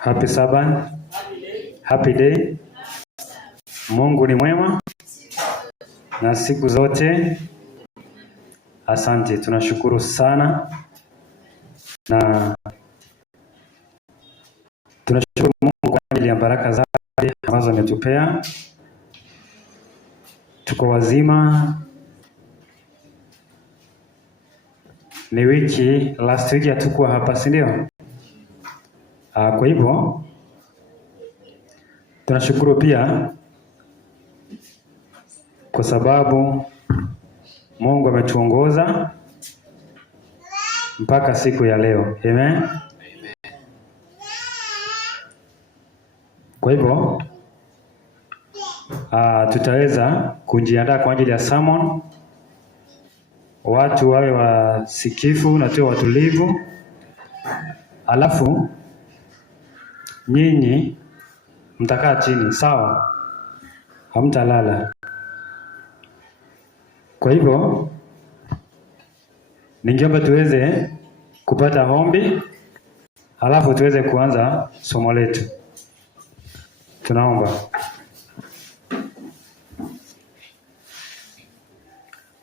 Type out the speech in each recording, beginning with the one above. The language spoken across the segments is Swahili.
Happy Sabbath. Happy day. Mungu ni mwema na siku zote. Asante, tunashukuru sana na tunashukuru Mungu kwa ajili ya baraka zake ambazo ametupea. Tuko wazima. Ni last week hatukuwa hapa, si ndio? Kwa hivyo tunashukuru pia kwa sababu Mungu ametuongoza mpaka siku ya leo. Amen. Kwa hivyo tutaweza kujiandaa kwa ajili ya sermon. Watu wawe wasikifu na tuwe watulivu. Alafu nyinyi mtakaa chini, sawa? Hamtalala. Kwa hivyo ningeomba tuweze kupata ombi, alafu tuweze kuanza somo letu. Tunaomba.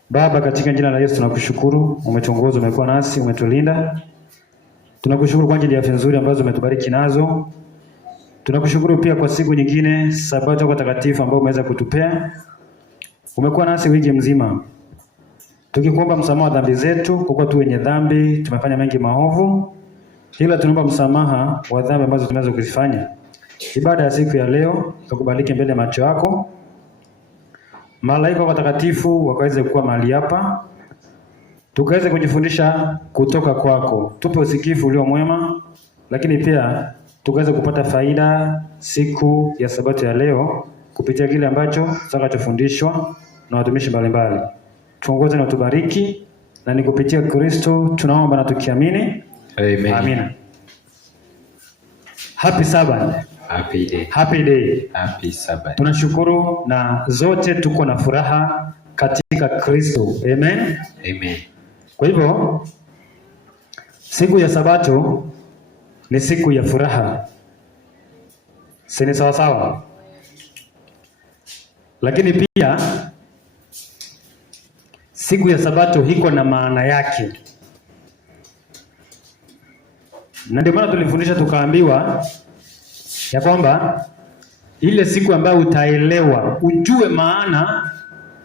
Baba, katika jina la Yesu tunakushukuru, umetuongoza, umekuwa nasi, umetulinda. Tunakushukuru kwa ajili ya afya nzuri ambazo umetubariki nazo. Tunakushukuru pia kwa siku nyingine, Sabato kwa takatifu ambayo umeweza kutupea. Umekuwa nasi wiki mzima. Tukikuomba msamaha wa dhambi zetu, kwa kuwa tu wenye dhambi, tumefanya mengi maovu. Ila tunaomba msamaha wa dhambi ambazo tumeweza kuzifanya. Ibada ya siku ya leo ikubalike mbele ya macho yako. Malaika watakatifu wakaweze kuwa mahali hapa. Tukaweze kujifundisha kutoka kwako. Tupe usikifu ulio mwema, lakini pia tukaweze kupata faida siku ya Sabato ya leo kupitia kile ambacho tutakachofundishwa na watumishi mbalimbali. Tuongoze na tubariki, na ni kupitia Kristo tunaomba na tukiamini. Amen. Amina. Happy Sabbath. Happy day. Happy day. Happy Sabbath. Tunashukuru na zote tuko na furaha katika Kristo. Amen. Amen. Kwa hivyo siku ya Sabato ni siku ya furaha. Si sawa sawa? Lakini pia siku ya Sabato iko na maana yake. Na ndio maana tulifundisha tukaambiwa ya kwamba ile siku ambayo utaelewa, ujue maana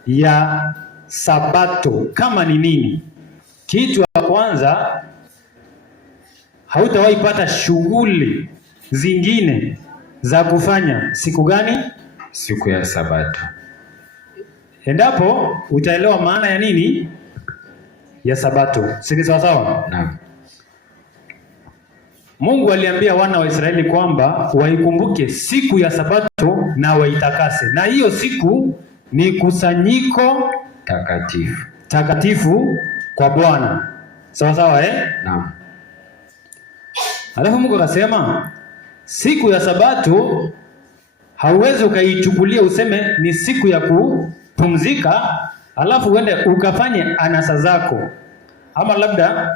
ya Sabato kama ni nini. Kitu cha kwanza, hautawahi pata shughuli zingine za kufanya siku gani? Siku ya Sabato. Endapo utaelewa maana ya nini ya Sabato. Si sawa sawa? Naam. Mungu aliambia wana wa Israeli kwamba waikumbuke siku ya Sabato na waitakase. Na hiyo siku ni kusanyiko takatifu kwa Bwana. Sawa sawa Naam. Alafu Mungu akasema siku ya Sabato hauwezi ukaichukulia useme ni siku ya kupumzika, alafu uende ukafanye anasa zako. Ama labda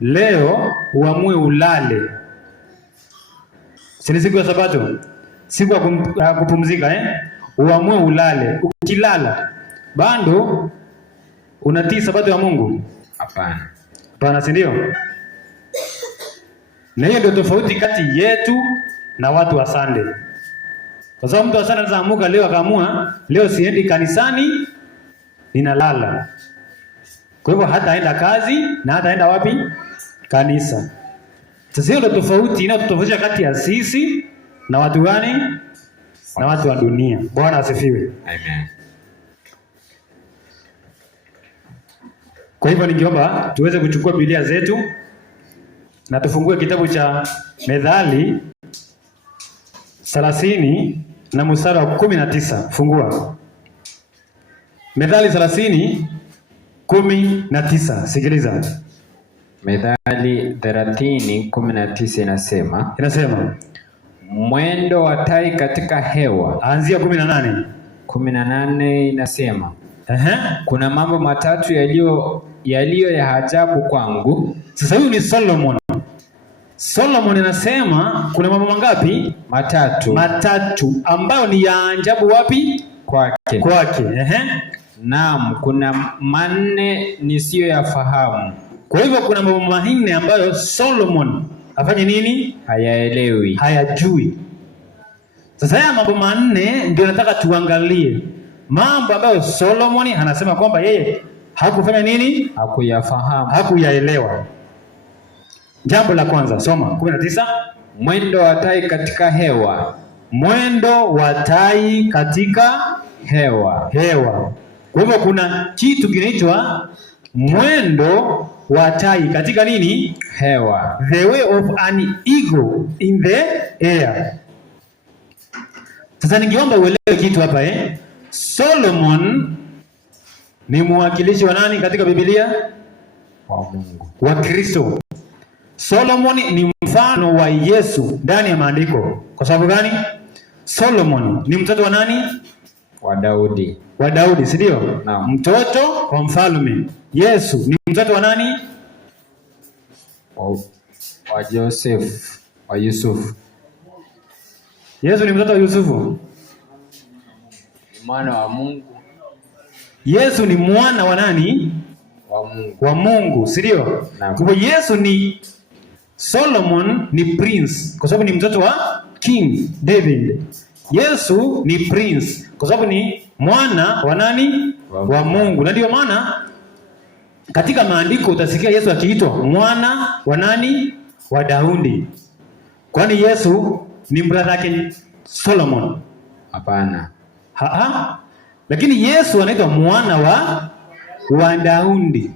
leo uamue ulale. Si siku ya Sabato? Siku ya kupumzika uamue ulale. Ukilala bado unatii Sabato ya Mungu? Hapana. Hapana, si ndio? Na hiyo ndio tofauti kati yetu na watu wa Sunday. Kwa sababu mtu wa Sunday anaweza amuka leo akaamua leo siendi kanisani, ninalala. Kwa hivyo hataenda kazi na hataenda wapi? Kanisa. Sasa hiyo ndio tofauti inayotofautisha kati ya sisi na watu gani? Na watu wa dunia. Bwana asifiwe. Amen. Kwa hivyo ningeomba tuweze kuchukua Biblia zetu na tufungue kitabu cha Methali 30 na mstari wa 19. Fungua. Methali 30:19. Sikiliza. Methali 30:19 inasema mwendo wa tai katika hewa. Anzia 18. 18 inasema kuna mambo matatu yaliyo ya ajabu kwangu. Sasa huyu ni Solomon. Solomon anasema kuna mambo mangapi? Matatu ambayo ni ya ajabu wapi? Kwake. Naam, kuna manne nisiyoyafahamu. Kwa hivyo kuna mambo manne ambayo Solomon afanye nini? Hayaelewi, hayajui. Sasa haya mambo manne ndio nataka tuangalie. Mambo ambayo Solomon anasema kwamba yeye hakufanya nini? Hakuyafahamu, hakuyaelewa. Jambo la kwanza, soma 19. Mwendo wa tai katika hewa. Mwendo wa tai katika hewa. Kwa hivyo kuna kitu kinaitwa mwendo wa tai katika nini? Hewa. The way of an eagle in the air. Sasa ningeomba uelewe kitu hapa Solomon ni mwakilishi wa nani katika Biblia? Wa Mungu. Wa Kristo. Solomon ni mfano wa Yesu ndani ya maandiko. Kwa sababu gani? Solomon ni mtoto wa nani? Wa Daudi. Wa Daudi, si ndio? Naam. Mtoto wa mfalme. Yesu ni mtoto wa nani? Wa Joseph, wa Yusuf. Yesu ni mtoto wa Yusufu. Mwana wa Mungu. Yesu ni mwana wa nani? Wa Mungu. Wa Mungu, si ndio? Kwa hivyo Yesu ni Solomon ni prince kwa sababu ni mtoto wa King David. Yesu ni prince kwa sababu ni mwana wa nani? Wa Mungu. Na ndio maana katika maandiko utasikia Yesu akiitwa mwana wa nani? Wa Daudi. Kwani Yesu ni brother yake Solomon? Hapana. Lakini Yesu anaitwa mwana wa Daudi.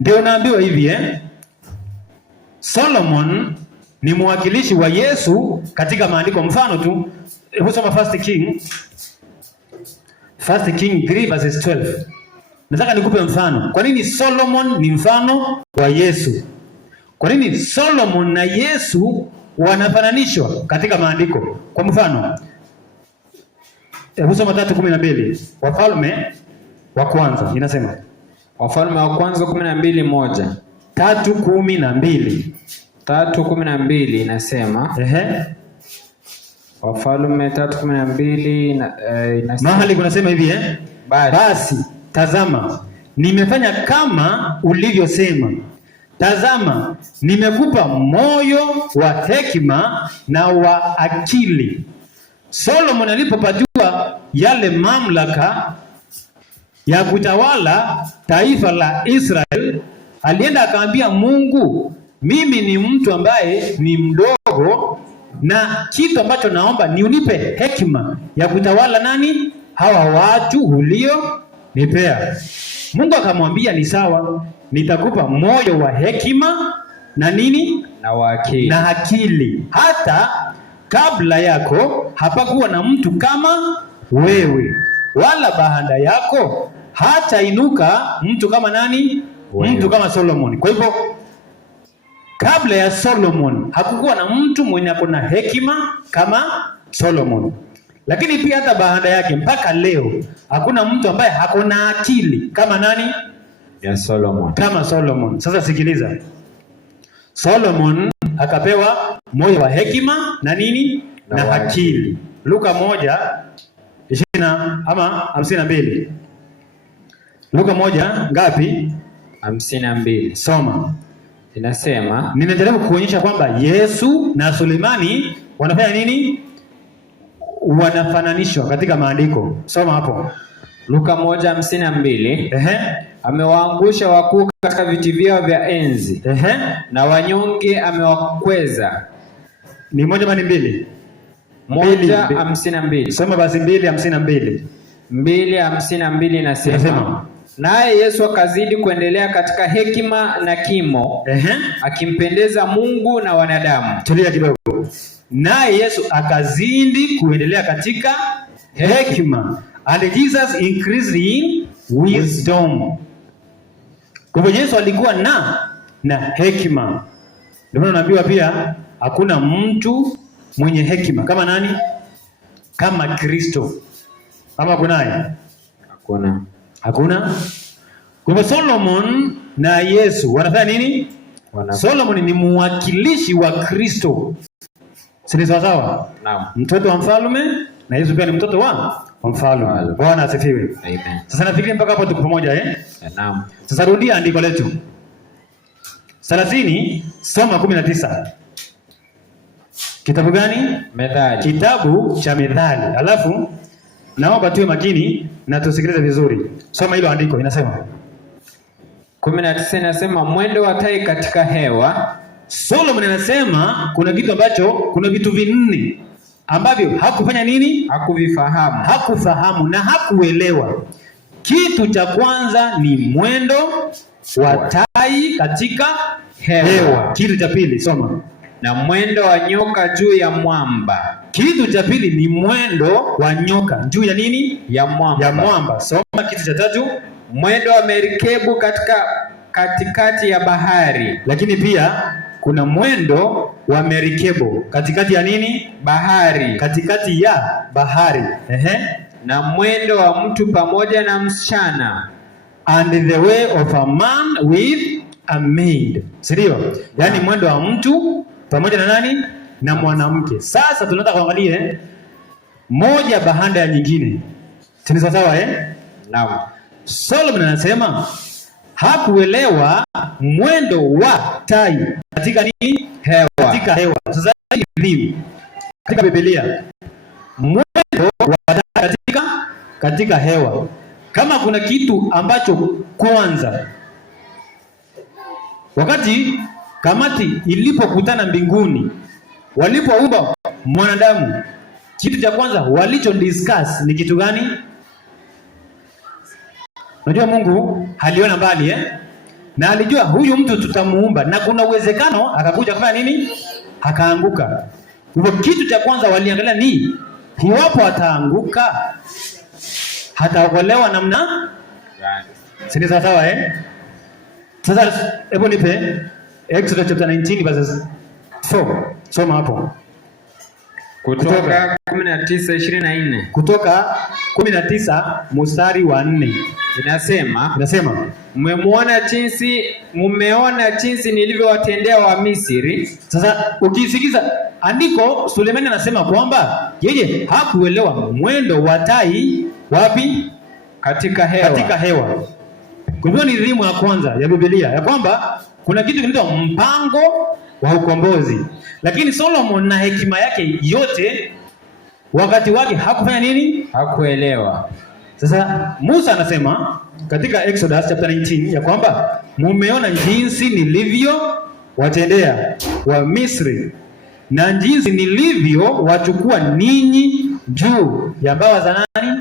Ndio naambiwa hivi Solomon ni mwakilishi wa Yesu katika maandiko. Mfano tu, hebu soma 1 King 3 verses 12. Nataka nikupe mfano. Kwa nini Solomon ni mfano wa Yesu? Kwa nini Solomon na Yesu wanafananishwa katika maandiko? Kwa mfano, hebu soma 3:12. Wafalme wa kwanza inasema. Wafalme wa kwanza 12:1. 3:12 inasema. Wafalme 3:12 inasema. Mahali kunasema hivi basi tazama, nimefanya kama ulivyosema. Tazama, nimekupa moyo wa hekima na wa akili. Solomon alipopatiwa yale mamlaka ya kutawala taifa la Israel, alienda akaambia Mungu, mimi ni mtu ambaye ni mdogo na kitu ambacho naomba ni unipe hekima ya kutawala nani? Hawa watu ulionipea. Mungu akamwambia ni sawa, nitakupa moyo wa hekima na nini? Na akili. Hata kabla yako hapakuwa na mtu kama wewe, wala baada yako hata inuka mtu kama nani? Wewe. Mtu kama Solomon. Kwa hivyo kabla ya Solomon hakukuwa na mtu mwenye akona hekima kama Solomon. Lakini pia hata baada yake mpaka leo hakuna mtu ambaye hakuna akili kama nani? Ya Solomon. Kama Solomon. Sasa sikiliza. Solomon akapewa moyo wa hekima na nini? Na akili. Luka 1:52. Luka 1 ngapi? 52. Soma. Inasema, ninajaribu kuonyesha kwamba Yesu na Sulemani wanafanya nini? Wanafananishwa katika maandiko. Soma hapo. Luka 1:52. Amewaangusha wakuu katika viti vyao vya enzi. Na wanyonge amewakweza. Ni moja ama ni mbili? 1:52. Soma basi 2:52. 2:52 inasema, naye Yesu akazidi kuendelea katika hekima na kimo, akimpendeza Mungu na wanadamu. Tulia kidogo. Naye Yesu akazidi kuendelea katika hekima. And Jesus increased in wisdom. Kwa hivyo Yesu alikuwa na hekima. Ndio maana naambiwa pia hakuna mtu mwenye hekima kama nani? Kama Kristo. Kama kunaye? Hakuna. Kwa hivyo Solomon na Yesu wanafanya nini? Solomon ni mwakilishi wa Kristo. Si sawa? Naam. Mtoto wa mfalme na Yesu pia ni mtoto wa mfalme. Bwana asifiwe. Amen. Sasa nafikiri mpaka hapo tuko pamoja Naam. Sasa rudia andiko letu. 30 soma 19. Kitabu gani? Methali. Kitabu cha Methali. Alafu naomba tuwe makini na tusikilize vizuri. Soma hilo andiko, inasema 19 inasema mwendo wa tai katika hewa. Solomon anasema kuna vitu vinne ambavyo hakufanya nini? Hakufahamu na hakuelewa. Kitu cha kwanza ni mwendo wa tai katika hewa. Kitu cha pili, soma. Na mwendo wa nyoka juu ya mwamba. Kitu cha pili ni mwendo wa nyoka juu ya nini? Ya mwamba. Soma kitu cha tatu. Mwendo wa merikebu katikati ya bahari. Lakini pia kuna mwendo wa merikebu katikati ya nini? Bahari. Katikati ya bahari. Na mwendo wa mtu pamoja na msichana. And the way of a man with a maid. Sirio? Yaani mwendo wa mtu pamoja na nani? Na mwanamke. Sasa tunataka kuangalia moja baada ya nyingine. Ni sawa Naam. Solomon anasema hakuelewa mwendo wa tai katika nini? Hewa. Katika hewa. Sasa hivi katika Biblia mwendo wa tai katika hewa. Kama kuna kitu ambacho kwanza wakati kamati ilipokutana mbinguni walipoumba mwanadamu, kitu cha kwanza walicho discuss ni kitu gani? Unajua Mungu aliona mbali na alijua huyu mtu tutamuumba na kuna uwezekano akakuja kufanya nini? Akaanguka. Hivyo kitu cha kwanza waliangalia ni iwapo ataanguka hataokolewa namna gani? Sawa Sasa hebu nipe Exodus chapter 19 verses 4. Soma hapo. Kutoka 19:24. Kutoka 19 mstari wa 4. Inasema mmeona jinsi nilivyowatendea wa Misri. Sasa ukisikiza andiko, Sulemani anasema kwamba yeye hakuelewa mwendo wa tai wapi? Katika hewa. Kwa hivyo ni elimu ya kwanza ya Biblia ya kwamba kuna kitu kinaitwa mpango wa ukombozi. Lakini Solomon na hekima yake yote wakati wake hakufanya nini? Hakuelewa. Sasa Musa anasema katika Exodus chapter 19 ya kwamba mumeona jinsi nilivyo watendea wa Misri na jinsi nilivyo wachukua ninyi juu ya mbawa za nani?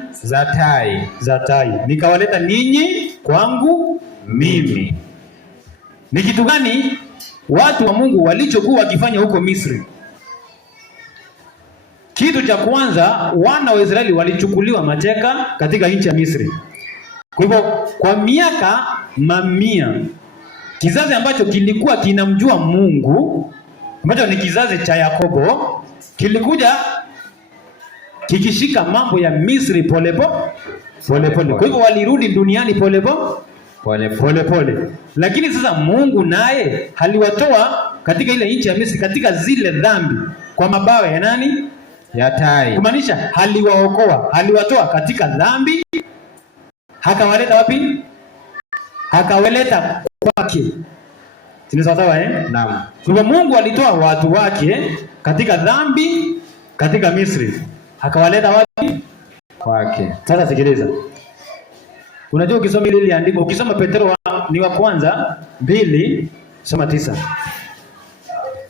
Za tai. Nikawaleta ninyi kwangu mimi. Ni kitu gani watu wa Mungu walichokuwa wakifanya huko Misri? Kitu cha kwanza, wana wa Israeli walichukuliwa mateka katika nchi ya Misri. Kwa hivyo kwa miaka mamia, kizazi ambacho kilikuwa kinamjua Mungu, ambacho ni kizazi cha Yakobo, kilikuja kikishika mambo ya Misri pole. Kwa hivyo walirudi duniani pole. Lakini sasa Mungu naye aliwatoa katika ile nchi ya Misri, katika zile dhambi, kwa mabawa ya nani? Ya tai. Kumaanisha aliwaokoa, aliwatoa katika dhambi, hakawaleta wapi? Hakawaleta kwake. Sawa Naam. Kwa hivyo Mungu alitoa watu wake katika dhambi, katika Misri, hakawaleta wapi? Kwake. Sasa sikiliza. Unajua ukisoma ile andiko, ukisoma Petro ni wa kwanza 2 soma 9.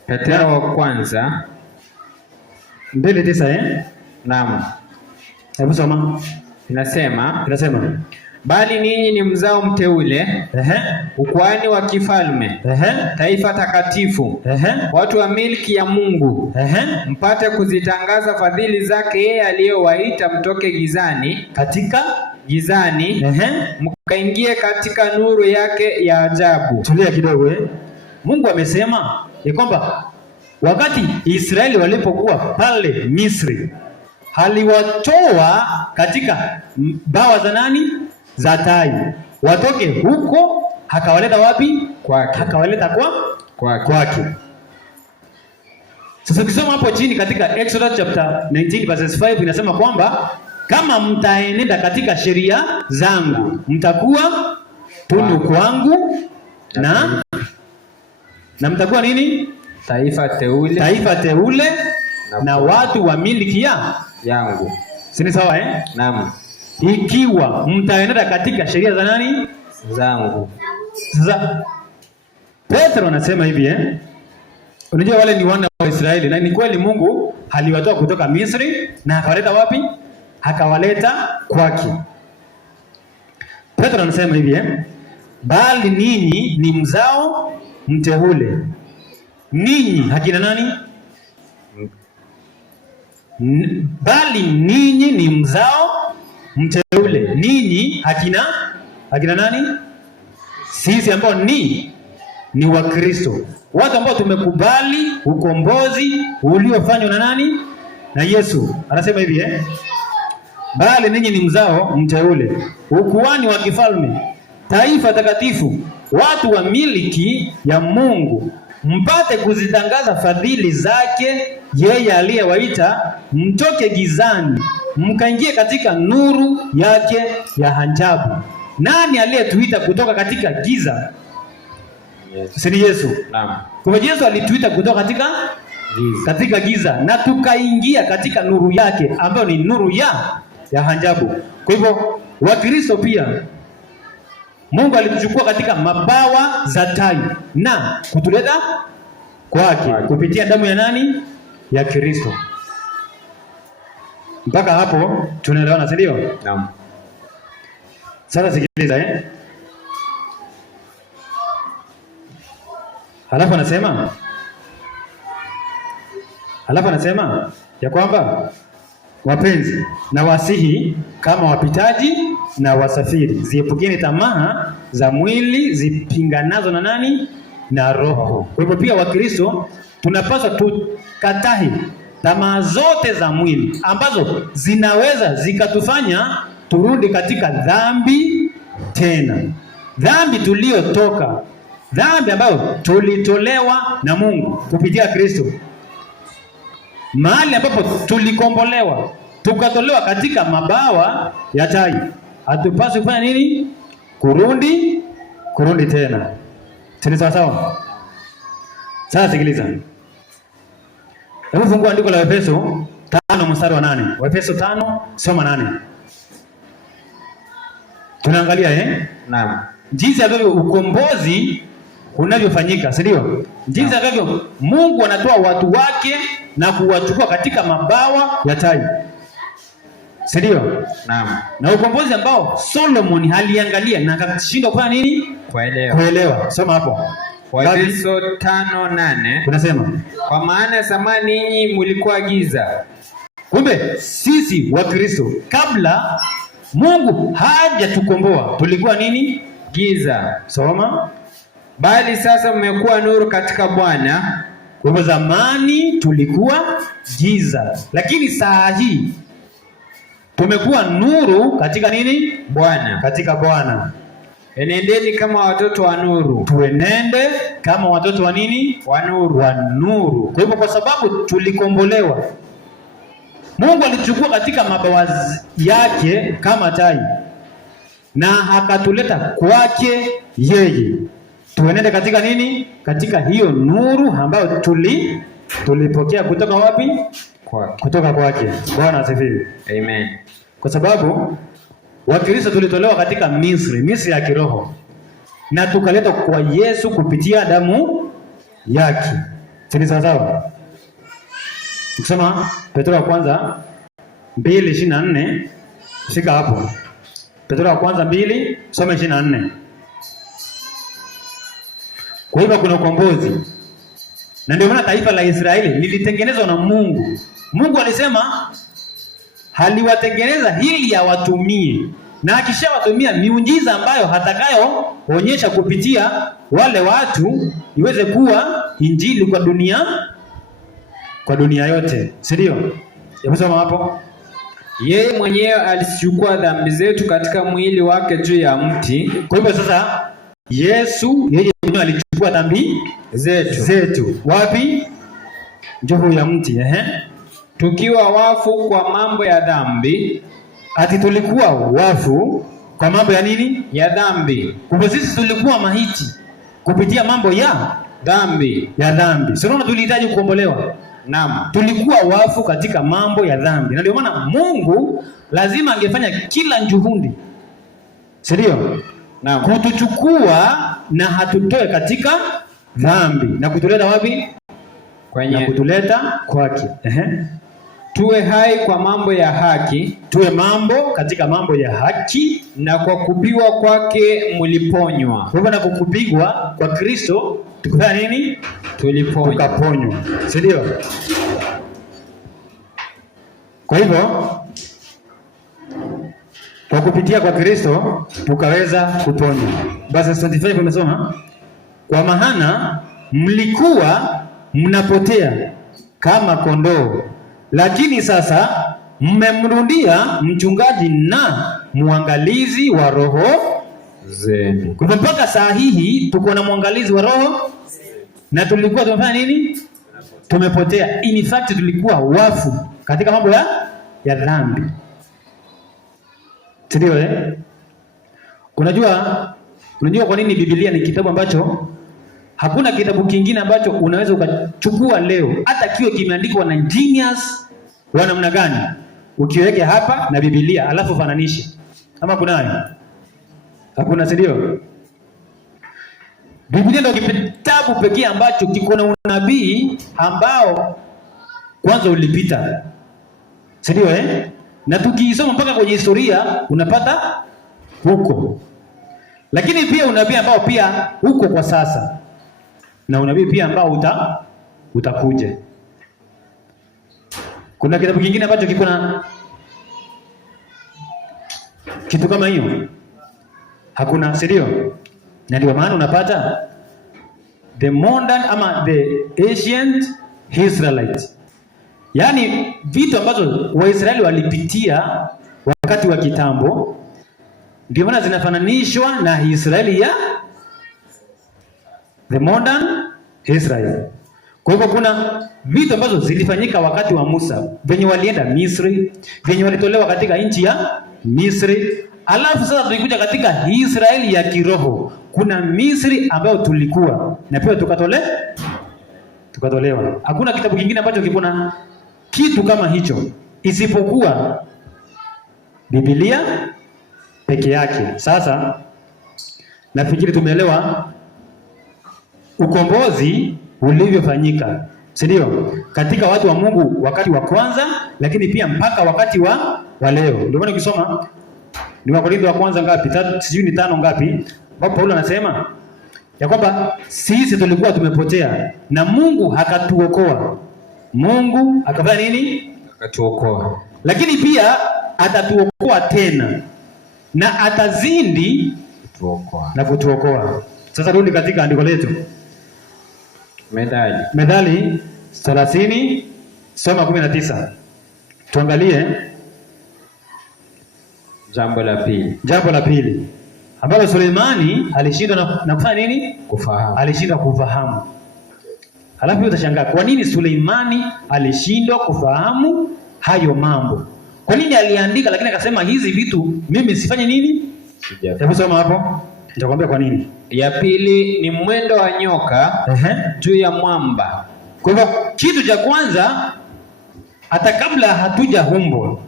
Petro wa kwanza 2:9 Naam. Hebu soma. Inasema Bali ninyi ni mzao mteule, ukuhani wa kifalme, taifa takatifu, watu wa milki ya Mungu, mpate kuzitangaza fadhili zake yeye aliyowaita mtoke gizani, mkaingie katika nuru yake ya ajabu. Tulia kidogo Mungu amesema ya kwamba wakati Israeli walipokuwa pale Misri, aliwatoa katika bawa za nani? Za tai. Watoke huko, akawaleta wapi? Kwake. Akawaleta kwake. Sasa ukisoma hapo chini katika Exodus chapter 19 verses 5 inasema kwamba kama mtaenenda katika sheria zangu mtakuwa tunu kwangu na mtakuwa nini? Taifa teule na watu wa miliki yangu. Si ni sawa Naam. Ikiwa mtaenenda katika sheria za nani? Zangu. Sasa Petro anasema hivi unajua wale ni wana wa Israeli na ni kweli Mungu aliwatoa kutoka Misri na akawaleta wapi? Akawaleta kwake. Petro anasema hivi bali ninyi ni mzao mteule. Ninyi akina nani? Bali ninyi ni mzao mteule. Ninyi akina nani? Sisi ambao ni wa Kristo. Watu ambao tumekubali ukombozi uliofanywa na nani? Na Yesu. Anasema hivi bali ninyi ni mzao mteule, ukuhani wa kifalme, taifa takatifu, watu wa miliki ya Mungu, mpate kuzitangaza fadhili zake yeye aliyewaita mtoke gizani mkaingie katika nuru yake ya ajabu. Nani aliyetuita kutoka katika giza? Si ni Yesu? Naam. Kwa Yesu alituita kutoka katika giza na tukaingia katika nuru yake ambayo ni nuru ya ajabu. Kwa hivyo Wakristo pia Mungu alituchukua katika mabawa za tai na kutuleta kwake kupitia damu ya nani? Ya Kristo. Mpaka hapo tunaelewana, si ndio? Naam. Sasa sikiliza Halafu anasema ya kwamba wapenzi na wasihi kama wapitaji na wasafiri, ziepukeni tamaa za mwili zipinganazo na nani? Na roho. Kwa hivyo pia Wakristo tunapaswa tukatahi tamaa zote za mwili ambazo zinaweza zikatufanya turudi katika dhambi tena. Dhambi tuliotoka, dhambi ambayo tulitolewa na Mungu kupitia Kristo. Mahali ambapo tulikombolewa, tukatolewa katika mabawa ya tai. Hatupaswi kufanya nini? Kurudi tena. Sini sawa? Sasa sikiliza. Hebu fungua andiko la Efeso 5 mstari wa 8. Efeso 5 soma 8. Tunaangalia Naam. Jinsi ambavyo ukombozi unavyofanyika, si ndio? Jinsi ambavyo Mungu anatoa watu wake na kuwachukua katika mabawa ya tai. Si ndio? Naam. Na ukombozi ambao Solomon aliangalia na akashindwa kufanya nini? Kuelewa. Soma hapo. Efeso 5:8. Unasema, kwa maana zamani ninyi mlikuwa giza. Kumbe sisi wa Kristo kabla Mungu hajatukomboa tulikuwa nini? Giza. Soma. Bali sasa mmekuwa nuru katika Bwana. Kwa hivyo zamani tulikuwa giza, lakini saa hii tumekuwa nuru katika nini? Bwana. Katika Bwana. Enendeni kama watoto wa nuru. Tuenende kama watoto wa nini? Wa nuru. Wa nuru. Kwa hivyo kwa sababu tulikombolewa, Mungu alichukua katika mabawa yake kama tai na akatuleta kwake yeye. Tuenende katika nini? Katika hiyo nuru ambayo tulipokea kutoka wapi? Kutoka kwake. Bwana asifiwe. Amen. Kwa sababu Wakristo tulitolewa katika Misri ya kiroho na tukaletwa kwa Yesu kupitia damu yake. Sini sawa? Ukisoma Petro wa kwanza 2:24 fika hapo. Petro wa kwanza 2 soma 24. Kwa hivyo kuna ukombozi. Na ndio maana taifa la Israeli lilitengenezwa na Mungu. Mungu alisema haliwatengeneza ili awatumie. Na akishawatumia miujiza ambayo hatakayoonyesha kupitia wale watu iweze kuwa injili kwa dunia yote. Si ndio? Hebu soma hapo. Yeye mwenyewe alichukua dhambi zetu katika mwili wake juu ya mti. Kwa hivyo sasa Yesu yeye mwenyewe alichukua kuchukua dhambi zetu. Wapi? Juu ya mti. Tukiwa wafu kwa mambo ya dhambi. Ati tulikuwa wafu kwa mambo ya nini? Ya dhambi. Kwa sisi tulikuwa maiti kupitia mambo ya dhambi. Sio unaona tulihitaji kukombolewa? Naam. Tulikuwa wafu katika mambo ya dhambi. Na ndio maana Mungu lazima angefanya kila juhudi. Ndio? Naam. Kutuchukua na hatutoe katika dhambi na kutuleta wapi? Na kutuleta kwake. Tuwe hai kwa mambo ya haki. Tuwe katika mambo ya haki, na kwa kupigwa kwake mliponywa. Kwa hivyo na kupigwa kwa Kristo tukafanya nini? Tukaponywa. Si ndio? Kwa hivyo kwa kupitia kwa Kristo tukaweza kuponywa. Basi 25 umesoma, kwa maana mlikuwa mnapotea kama kondoo, lakini sasa mmemrudia mchungaji na muangalizi wa roho zenu. Kwa mpaka saa hii tuko na muangalizi wa roho, na tulikuwa tumefanya nini? Tumepotea. In fact tulikuwa wafu katika mambo ya dhambi. Ndio Unajua kwa nini Biblia ni kitabu ambacho hakuna kitabu kingine ambacho unaweza ukachukua leo hata kiwe kimeandikwa na genius wa namna gani, ukiweke hapa na Biblia alafu fananishe. Ama kunayo? Hakuna, si ndio? Biblia ndio kitabu pekee ambacho kiko na unabii ambao kwanza ulipita. Si ndio Na tukisoma mpaka kwenye historia unapata huko. Lakini pia unabii ambao pia huko kwa sasa. Na unabii pia ambao utakuja. Kuna kitabu kingine ambacho kiko na kitu kama hiyo? Hakuna, si ndio? Na ndio maana unapata the modern ama the ancient Israelites. Yaani vitu ambazo Waisraeli walipitia wakati wa kitambo ndio maana zinafananishwa na Israeli ya the modern Israel. Kwa hivyo kuna vitu ambazo zilifanyika wakati wa Musa, venye walienda Misri, venye walitolewa katika nchi ya Misri. Alafu sasa tulikuja katika Israeli ya kiroho. Kuna Misri ambayo tulikuwa na pia tukatolewa. Hakuna kitabu kingine ambacho kiko na kitu kama hicho isipokuwa Biblia peke yake. Sasa nafikiri tumeelewa ukombozi ulivyofanyika, si ndio? Katika watu wa Mungu wakati wa kwanza, lakini pia mpaka wakati wa leo. Ndio maana ukisoma ni Wakorintho wa kwanza ngapi? Sijui ni 5 ngapi? Ambapo Paulo anasema ya kwamba sisi tulikuwa tumepotea na Mungu akatuokoa. Mungu akafanya nini? Akatuokoa. Lakini pia atatuokoa tena na atazidi kutuokoa. Sasa rudi katika andiko letu. Methali 30 soma 19. Tuangalie jambo la pili ambalo Suleimani alishindwa na kufanya nini? Kufahamu. Alishindwa kufahamu. Alafu utashangaa kwa nini Suleimani alishindwa kufahamu hayo mambo. Kwa nini aliandika lakini akasema hizi vitu mimi sifanye nini? Hebu soma hapo. Nitakwambia kwa nini. Ya pili ni mwendo wa nyoka juu ya mwamba. Kwa hivyo kitu cha kwanza, hata kabla hatujaumbwa,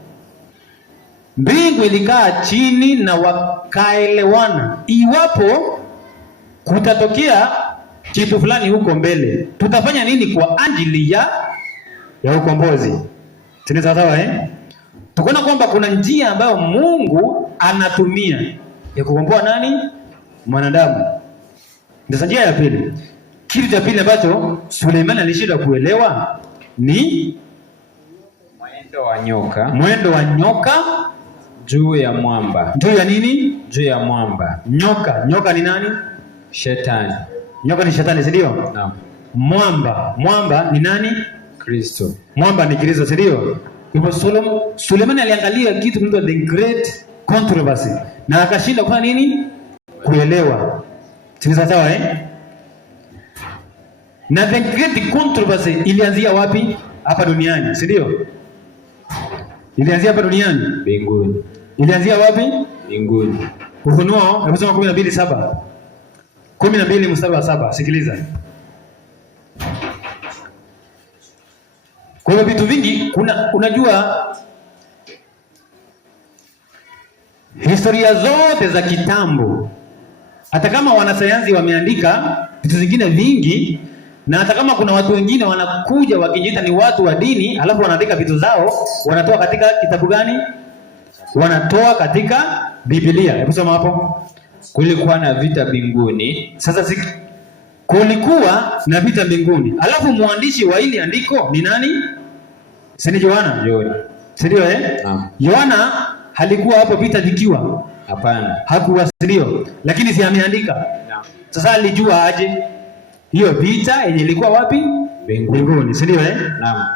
mbingu ilikaa chini na wakaelewana, iwapo kutatokea kitu fulani huko mbele, tutafanya nini kwa ajili ya ukombozi. Tuni sawa Tukaona kwamba kuna njia ambayo Mungu anatumia ya kukomboa nani? Mwanadamu. Ndio njia ya pili. Kitu cha pili ambacho Suleiman alishindwa kuelewa ni mwendo wa nyoka juu ya mwamba. Juu ya nini? Juu ya mwamba. Nyoka ni nani? Shetani. Nyoka ni shetani, si ndio? Naam. Mwamba ni nani? Kristo. Mwamba ni Kristo, si ndio? Kwa Suleiman aliangalia kitu kinaitwa the great controversy na akashinda kufanya nini? Kuelewa. Si sawa Na the great controversy ilianzia wapi? Hapa duniani, si ndio? Ilianzia hapa duniani? Mbinguni. Ilianzia wapi? Mbinguni. Ufunuo, hebu soma 12:7. 12 mstari wa 7, sikiliza. Kwa hiyo vitu vingi unajua historia zote za kitambo, hata kama wanasayansi wameandika vitu vingine vingi, na hata kama kuna watu wengine wanakuja wakijiita ni watu wa dini, alafu wanaandika vitu zao, wanatoa katika kitabu gani? Wanatoa katika Biblia. Hebu soma hapo. Kulikuwa na vita mbinguni. Sasa kulikuwa na vita mbinguni. Alafu mwandishi wa hili andiko ni nani? Si ni Yohana? Yohana. Si ndio Yohana halikuwa hapo vita vikiwa? Hapana. Hakuwa, ndio. Lakini si ameandika. Sasa alijua aje hiyo vita yenye ilikuwa wapi? Mbinguni. Si ndio Naam.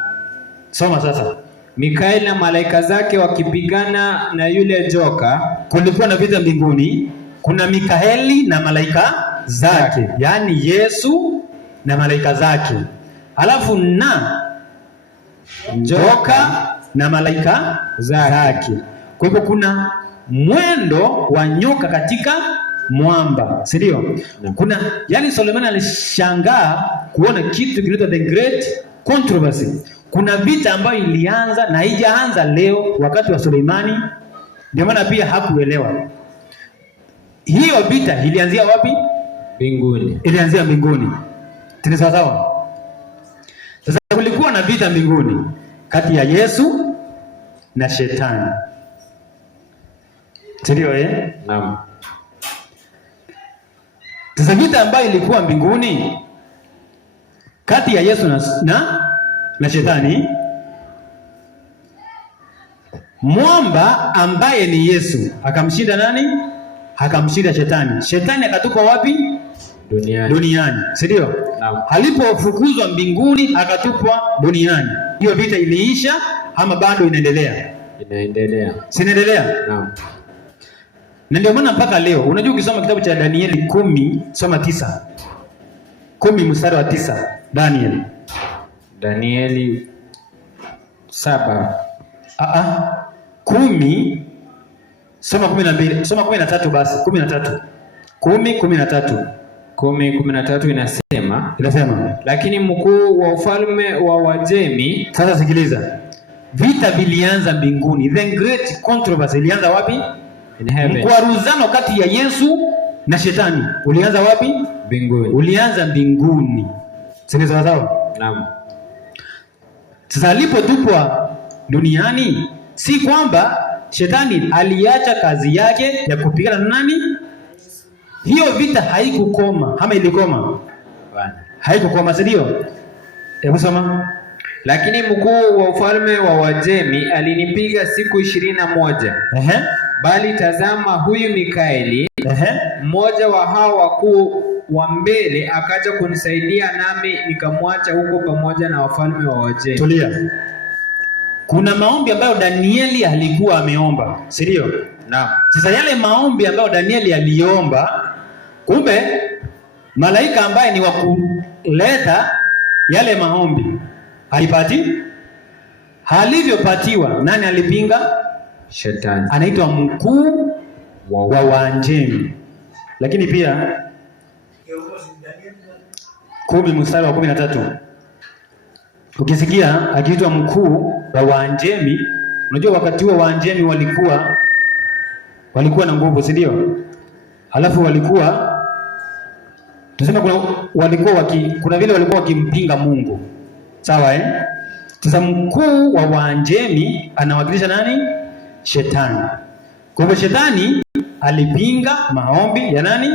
Soma sasa. Mikaeli na malaika zake wakipigana na yule joka. Kulikuwa na vita mbinguni. Kuna Mikaeli na malaika zake, yaani Yesu na malaika zake. Alafu na joka na malaika zake. Kwa hivyo kuna mwendo wa nyoka katika mwamba, si ndio? Kuna, yani Solomon alishangaa kuona kitu kinaitwa the great controversy. Kuna vita ambayo ilianza na haijaanza leo wakati wa Suleimani, ndio maana pia hakuelewa. Hiyo vita ilianzia wapi? Mbinguni. Ilianzia mbinguni. Tena sawa. Sasa kulikuwa na vita mbinguni kati ya Yesu na Shetani. Ndio Naam. Sasa vita ambayo ilikuwa mbinguni kati ya Yesu na Shetani, mwamba ambaye ni Yesu akamshinda nani? Akamshinda Shetani. Shetani akatupa wapi? Duniani. Si ndio? Naam. Alipofukuzwa mbinguni akatupwa duniani. Hiyo vita iliisha ama bado inaendelea? Inaendelea. Si inaendelea? Naam. Na ndio maana mpaka leo unajua ukisoma kitabu cha Danieli 10 soma 9. 10 mstari wa 9. Danieli 7. 10 soma 12, soma 13 basi, 13. 10:13. 10:13 inasema, lakini mkuu wa ufalme wa Wajemi. Sasa sikiliza. Vita vilianza mbinguni. The great controversy ilianza wapi? In heaven. Mkwaruzano kati ya Yesu na Shetani ulianza wapi? Mbinguni. Ulianza mbinguni. Sikiliza sawa? Naam. Sasa alipotupwa duniani, si kwamba Shetani aliacha kazi yake ya kupigana na nani? Hiyo vita haikukoma. Ama ilikoma? Bwana. Haikukoma, si ndio? Hebu soma. Lakini mkuu wa ufalme wa Wajemi alinipiga siku 21. Bali tazama, huyu Mikaeli, mmoja wa hao wakuu wa mbele, akaja kunisaidia, nami nikamwacha huko pamoja na wafalme wa Wajemi. Tulia. Kuna maombi ambayo Danieli alikuwa ameomba, si ndio? Naam. Sasa yale maombi ambayo Danieli aliomba, kumbe malaika ambaye ni wa kuleta yale maombi alipati, alivyopatiwa nani alipinga? Shetani. Anaitwa mkuu wa Wajemi. Lakini pia 10 mstari wa 13. Ukisikia akiitwa mkuu wa Wajemi, unajua wakati huo Wajemi walikuwa na nguvu, si ndio? Alafu tuseme kuna vile walikuwa wakimpinga Mungu. Sawa Sasa mkuu wa Wajemi anawakilisha nani? Shetani. Kwa hivyo Shetani alipinga maombi ya nani?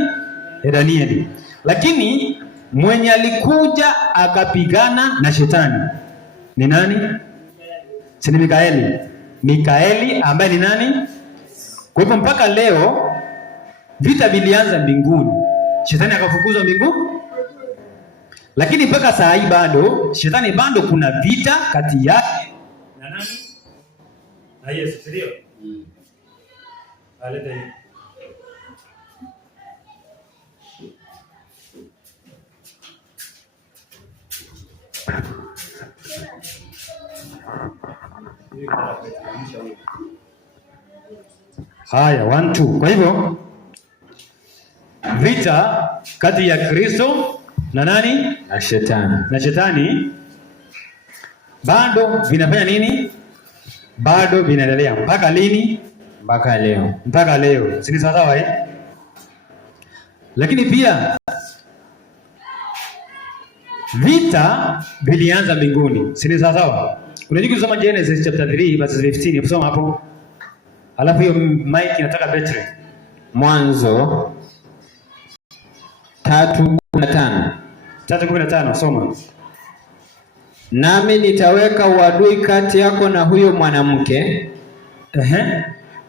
Ya Danieli. Lakini mwenye alikuja akapigana na Shetani ni nani? Si ni Mikaeli. Mikaeli ambaye ni nani? Kwa hivyo mpaka leo vita vilianza mbinguni. Shetani akafukuzwa mbinguni. Lakini mpaka saa hii bado Shetani bado kuna vita kati yake na nani? Na Yesu, ndio? Aleta hii. Haya, 1 2. Kwa hivyo vita kati ya Kristo na nani? Na shetani. Na shetani bado vinafanya nini? Bado vinaendelea mpaka lini? Mpaka leo. Mpaka leo. Si sawa Lakini pia vita vilianza mbinguni. Si sawa? Unajua kusoma Genesis chapter 3 verse 15, usoma hapo. Alafu hiyo mic inataka battery. Mwanzo 3:15. 3:15 soma. Nami nitaweka uadui kati yako na huyo mwanamke,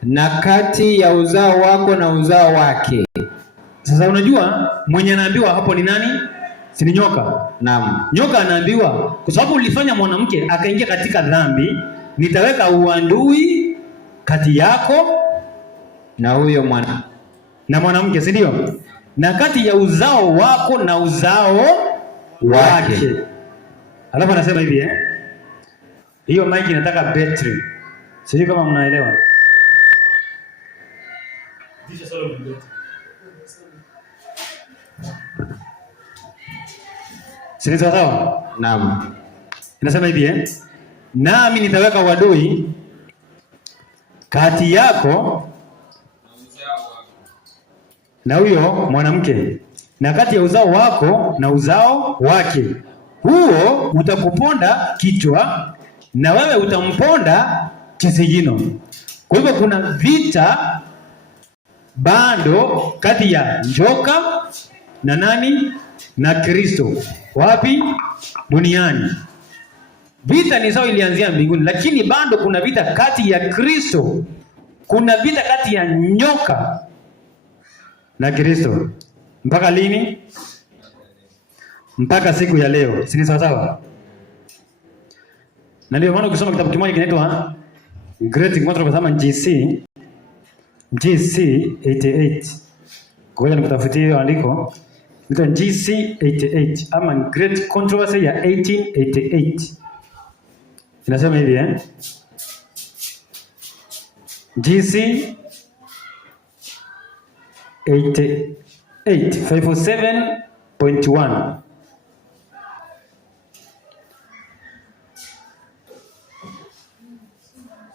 na kati ya uzao wako na uzao wake. Sasa unajua mwenye anaambiwa hapo ni nani? Si ni nyoka? Naam. Nyoka anaambiwa kwa sababu ulifanya mwanamke akaingia katika dhambi, nitaweka uadui kati yako na huyo mwanamke, si ndio? Na kati ya uzao wako na uzao wake. Alafu anasema hivi hiyo mic inataka battery. Sijui kama mnaelewa. Sisi sawa? Naam. Inasema hivi nami nitaweka uadui kati yako na huyo mwanamke, na kati ya uzao wako na uzao wake. Huo utakuponda kichwa na wewe utamponda kisigino. Kwa hivyo kuna vita bado kati ya njoka na nani? Na Kristo. Wapi? Duniani. Vita ni sawa ilianzia mbinguni, lakini bado kuna vita kati ya Kristo. Kuna vita kati ya nyoka na Kristo. Mpaka lini? Mpaka siku ya leo. Si sawa sawa? Na ndio maana ukisoma kitabu kimoja kinaitwa Great Controversy GC 88. Ngoja nikutafutie hiyo andiko. Ndio GC 88 ama Great Controversy ya 1888. Inasema hivi GC 88 547.1.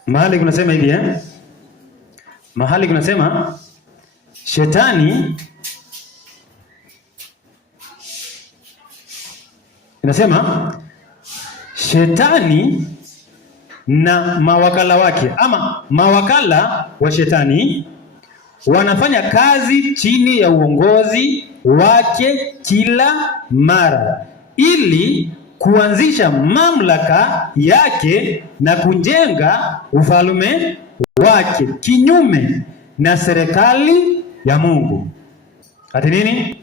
Mahali kunasema hivi mahali kunasema shetani, inasema shetani na mawakala wake ama mawakala wa shetani wanafanya kazi chini ya uongozi wake kila mara ili kuanzisha mamlaka yake na kujenga ufalme wake kinyume na serikali ya Mungu. Ati nini?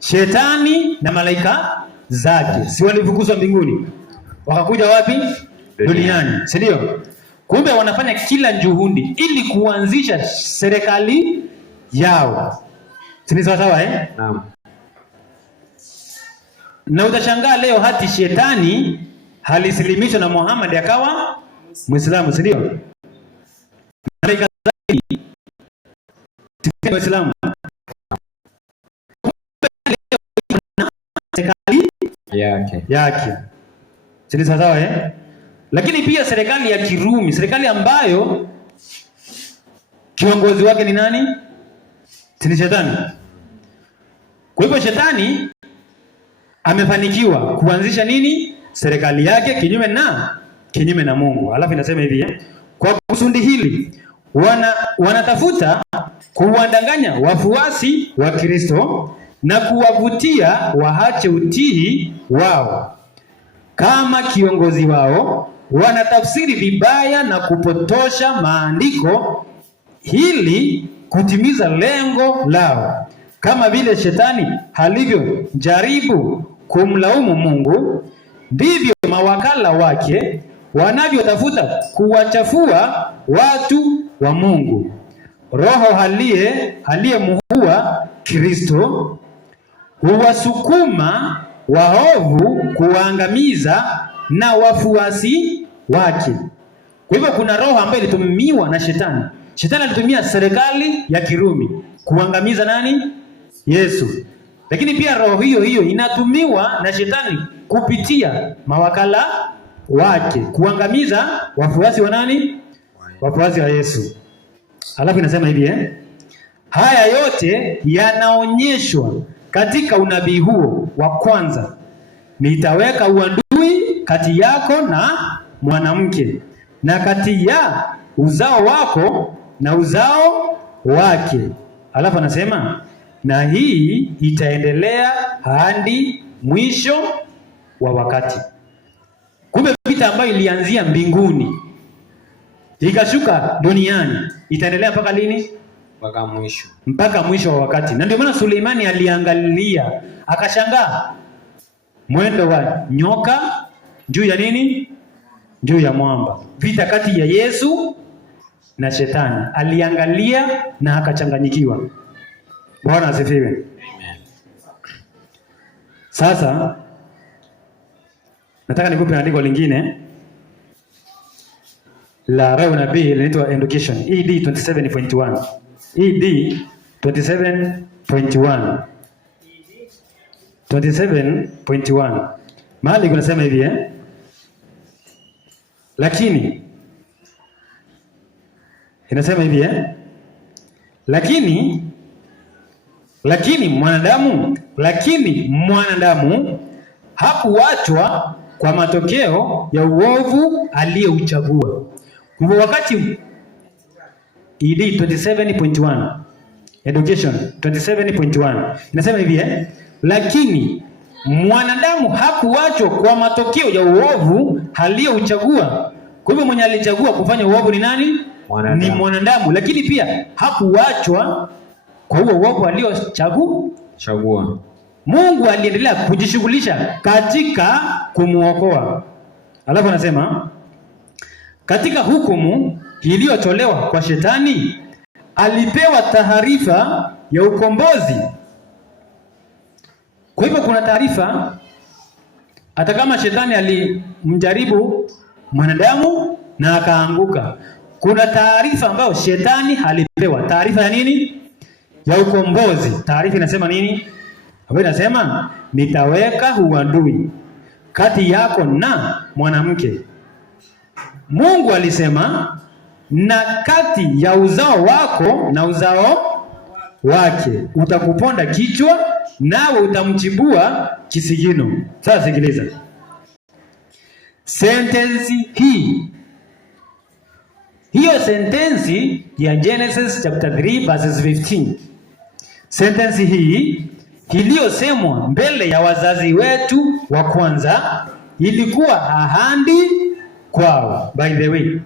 Shetani na malaika zake si walifukuzwa mbinguni wakakuja wapi? Duniani, si ndio? Kumbe wanafanya kila juhudi ili kuanzisha serikali yao. Si sawa sawa Naam. Na utashangaa leo hati shetani halisilimisho na Muhammad akawa Muislamu, si ndio? Malaika zake si Muislamu. Serikali yake. Si sawa sawa Lakini pia serikali ya Kirumi, serikali ambayo kiongozi wake ni nani? Si shetani. Kwa hivyo shetani amefanikiwa kuanzisha nini? Serikali yake kinyume na Mungu. Alafu inasema hivi kwa kusudi hili wanatafuta kuwadanganya wafuasi wa Kristo na kuwavutia waache utii wao. Kama kiongozi wao wanatafsiri vibaya na kupotosha maandiko ili kutimiza lengo lao. Kama vile shetani halivyo jaribu kumlaumu Mungu, ndivyo mawakala wake wanavyotafuta kuwachafua watu wa Mungu. Roho aliyemuua Kristo huwasukuma waovu kuwaangamiza na wafuasi wake. Kwa hivyo kuna roho ambayo ilitumiwa na shetani. Shetani alitumia serikali ya Kirumi kuangamiza nani? Yesu. Lakini pia roho hiyo hiyo inatumiwa na shetani kupitia mawakala wake kuangamiza wafuasi wa nani? Wafuasi wa Yesu. Alafu inasema hivi haya yote yanaonyeshwa katika unabii huo wa kwanza. Nitaweka uadui kati yako na mwanamke na kati ya uzao wako na uzao wake. Alafu anasema na hii itaendelea hadi mwisho wa wakati. Kumbe vita ambayo ilianzia mbinguni ikashuka duniani itaendelea mpaka lini? Mpaka mwisho. Mpaka mwisho wa wakati. Na ndio maana Suleimani aliangalia akashangaa mwendo wa nyoka juu ya nini? Juu ya mwamba. Vita kati ya Yesu na shetani. Aliangalia na akachanganyikiwa. Bwana asifiwe. Amen. Sasa nataka nikupe andiko lingine la roho nabii linaitwa Education, ED 27.1. ED 27.1. 27.1. Mahali kunasema hivi lakini inasema hivi lakini mwanadamu hakuachwa kwa matokeo ya uovu aliyouchagua. Kwa wakati ED 27.1 Education 27.1 inasema hivi lakini mwanadamu hakuachwa kwa matokeo ya uovu aliyouchagua. Kwa hivyo mwenye alichagua kufanya uovu ni nani? Ni mwanadamu. Lakini pia hakuachwa kwa huo uovu aliochagua. Mungu aliendelea kujishughulisha katika kumuokoa. Alafu anasema katika hukumu iliyotolewa kwa shetani alipewa taarifa ya ukombozi. Kwa hivyo kuna taarifa, hata kama shetani alimjaribu mwanadamu na akaanguka, kuna taarifa ambayo shetani alipewa. Taarifa ya nini? Ya ukombozi. Taarifa inasema nini? Ambayo inasema nitaweka uadui kati yako na mwanamke. Mungu alisema na kati ya uzao wako na uzao wake utakuponda kichwa nawe utamchibua kisigino. Sasa sikiliza. Sentensi hiyo sentensi ya Genesis chapter 3 verses 15. Sentensi hii iliyosemwa mbele ya wazazi wetu wa kwanza ilikuwa ahadi kwao. By the way,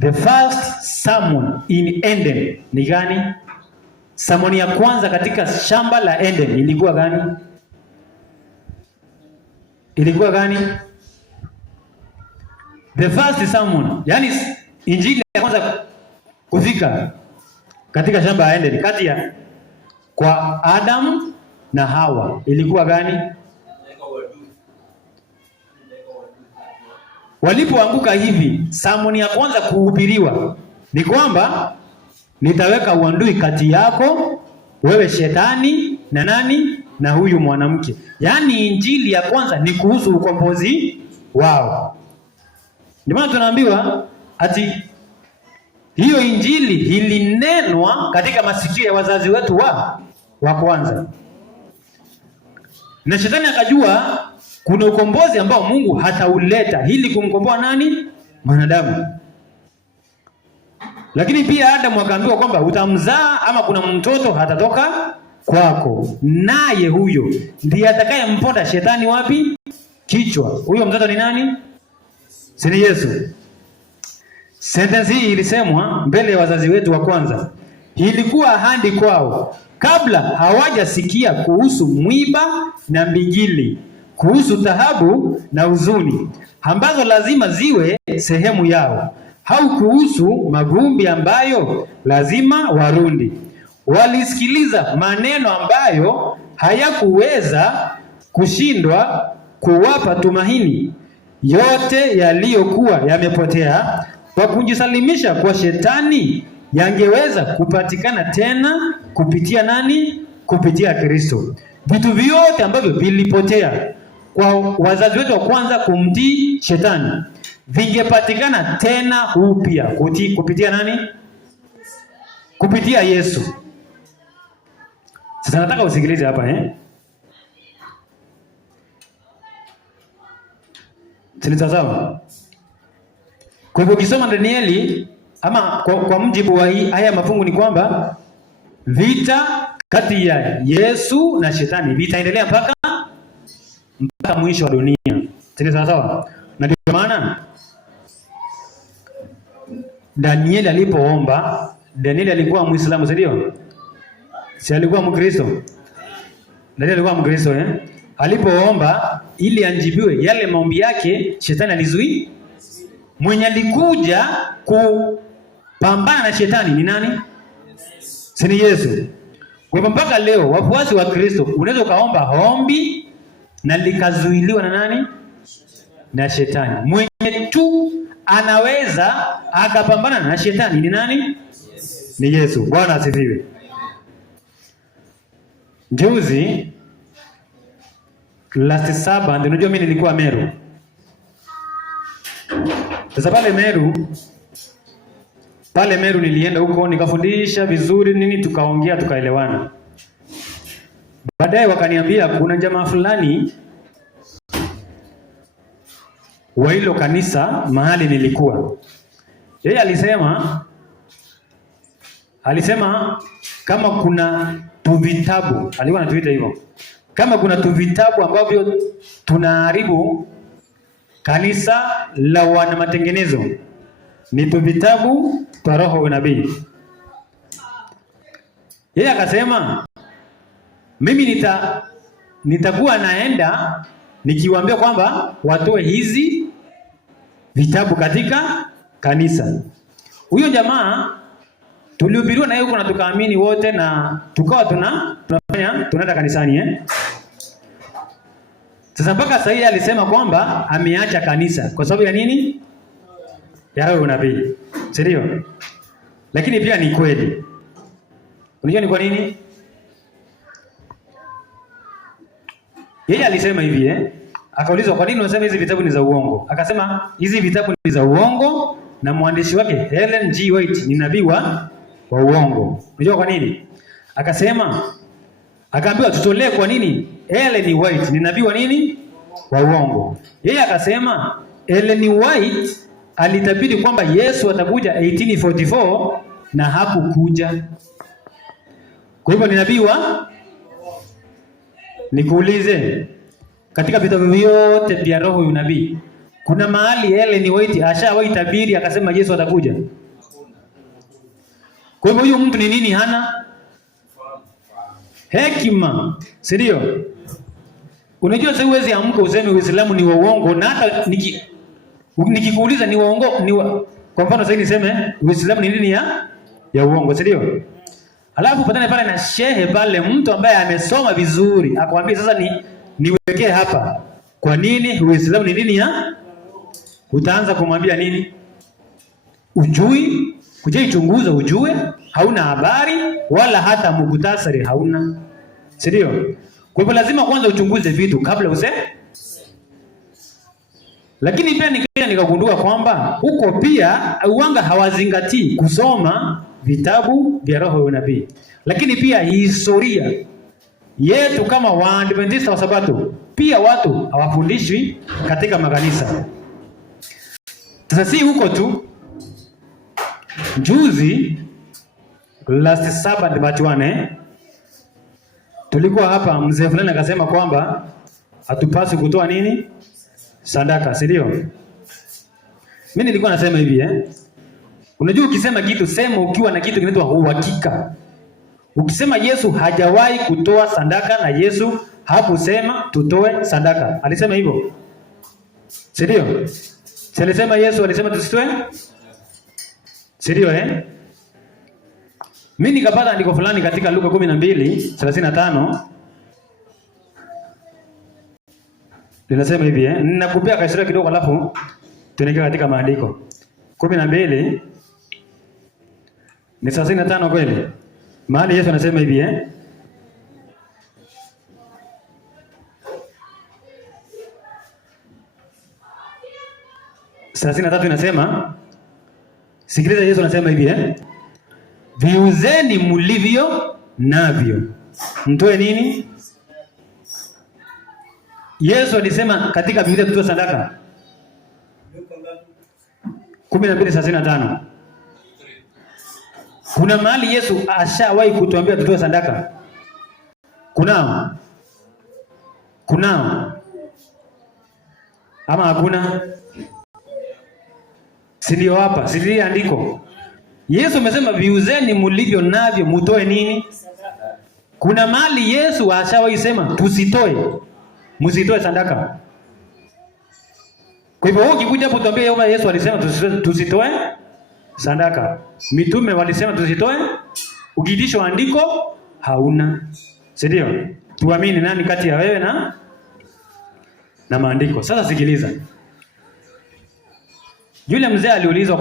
the first sermon in Eden ni gani? Sermon ya kwanza katika shamba la Eden ilikuwa gani? The first sermon, yani injili ya kwanza kufika katika shamba la Eden kati ya kwa Adam na Hawa ilikuwa gani? Walipoanguka hivi, sermon ya kwanza kuhubiriwa ni kwamba nitaweka uadui kati yako wewe shetani na nani? Na huyu mwanamke. Yaani injili ya kwanza ni kuhusu ukombozi wao. Ndio maana tunaambiwa ati hiyo injili ilinenwa katika masikio ya wazazi wetu wa kwanza. Na shetani akajua kuna ukombozi ambao Mungu hatauleta ili kumkomboa nani? Mwanadamu. Lakini pia Adamu akaambiwa kwamba utamzaa ama kuna mtoto hatatoka kwako. Naye huyo ndiye atakayemponda shetani wapi? Kichwa. Huyo mtoto ni nani? Si ni Yesu. Sentensi hii ilisemwa mbele ya wazazi wetu wa kwanza. Ilikuwa ahadi kwao kabla hawajasikia kuhusu mwiba na mbigili, kuhusu taabu na huzuni ambazo lazima ziwe sehemu yao, au kuhusu mavumbi ambayo lazima warundi. Walisikiliza maneno ambayo hayakuweza kushindwa kuwapa tumaini yote yaliyokuwa yamepotea kwa kujisalimisha kwa shetani yangeweza kupatikana tena kupitia nani? Kupitia Kristo. Vitu vyote ambavyo vilipotea kwa wazazi wetu wa kwanza kumtii shetani vingepatikana tena upya kupitia nani? Kupitia Yesu. Sasa nataka usikilize hapa Sawa. Kwa hivyo ukisoma Danieli ama kwa mjibu wa haya mafungu ni kwamba vita kati ya Yesu na shetani vitaendelea mpaka mwisho wa dunia. Sawa. Na ndio maana Danieli alipoomba, Danieli alikuwa Muislamu, si ndio? Si alikuwa Mkristo? Danieli alikuwa Mkristo Alipoomba ili anjibiwe yale maombi yake, shetani alizuia. Mwenye alikuja kupambana na shetani ni nani? Si ni Yesu. Kwa hivyo mpaka leo wafuasi wa Kristo unaweza kaomba ombi na likazuiliwa na nani? Na shetani. Mwenye tu anaweza akapambana na shetani ni nani? Ni Yesu. Bwana asifiwe. Juzi last saba ndio unajua mimi nilikuwa Meru. Sasa pale Meru nilienda huko nikafundisha vizuri nini, tukaongea tukaelewana. Baadaye wakaniambia kuna jamaa fulani wa hilo kanisa mahali nilikuwa. Yeye alisema kama kuna tuvitabu, alikuwa anatuita hivyo. Kama kuna tuvitabu ambavyo tunaharibu kanisa la wana matengenezo, ni tuvitabu twa roho wa nabii. Yeye akasema mimi nitakuwa naenda nikiwaambia kwamba watoe hizi vitabu katika kanisa. Huyo jamaa tulihubiriwa na yeye huko na tukaamini wote na tukawa tunaenda kanisani Sasa mpaka sasa yeye alisema kwamba ameacha kanisa kwa sababu ya nini? Ya roho nabii. Ndio? Lakini pia ni kweli. Unajua ni kwa nini? Yeye alisema hivi akaulizwa kwa nini unasema hizi vitabu ni za uongo? Akasema hizi vitabu ni za uongo na mwandishi wake Ellen G. White ni nabii wa uongo. Unajua kwa nini? Akaambiwa tutolee kwa nini Ellen White ni nabii wa nini? Wa uongo. Yeye akasema Ellen White alitabiri kwamba Yesu atakuja 1844 na hakukuja. Kwa hivyo ni nabii wa. Nikuulize, katika vitabu vyote vya roho ya unabii kuna mahali Ellen White ashawahi tabiri akasema Yesu atakuja? Kwa hivyo huyu mtu ni nini? Hana hekima, si ndio? Unajua sasa huwezi amka useme Uislamu ni wa uongo, na hata nikikuuliza ni waongo kwa mfano sasa niseme Uislamu ni nini ya uongo, si ndio? Alafu patane pale na shehe pale, mtu ambaye amesoma vizuri akwambia sasa niwekee hapa kwa nini Uislamu ni nini utaanza kumwambia nini? Ujui, kujaichunguza ujue, hauna habari wala hata muhtasari hauna. Si ndio? Kwa hivyo lazima kwanza uchunguze vitu kabla Lakini pia nikagundua kwamba huko pia uwanga hawazingatii kusoma vitabu vya roho ya unabii. Lakini pia historia yetu kama Waadventista wa Sabato pia watu hawafundishwi katika makanisa. Sasa si huko tu. Juzi last Sabbath March tulikuwa hapa, mzee fulani akasema kwamba hatupaswi kutoa nini? Sadaka, si ndio? Mimi nilikuwa nasema hivi unajua ukisema kitu sema ukiwa na kitu kinaitwa uhakika. Ukisema Yesu hajawahi kutoa sadaka na Yesu hakusema tutoe sadaka. Alisema hivyo. Si ndio? Si alisema Yesu alisema tusitoe? Si ndio Mimi nikapata andiko fulani katika Luka 12:35. Linasema hivi ninakupea kasira kidogo alafu tunaingia katika maandiko. 12 ni 35 kweli. Mahali Yesu anasema hivi 33 inasema, sikiliza Yesu anasema hivi viuzeni mlivyo navyo. Mtoe nini? Yesu alisema katika Biblia tutoe sadaka. 12:35. Kuna mahali Yesu ashawahi kutuambia tutoe sadaka? Kunao? Ama hakuna? Sindio hapa? Sindio andiko? Yesu amesema viuzeni mlivyo navyo mtoe nini? Kuna mahali Yesu ashawahi sema tusitoe, msitoe sadaka. Kwa hivyo ukikuja hapo tuambie yeye Yesu alisema tusitoe sadaka. Mitume walisema tusitoe. Ukidisho andiko hauna. Sindio? Tuamini nani kati ya wewe na maandiko. Sasa sikiliza. Yule mzee aliulizwa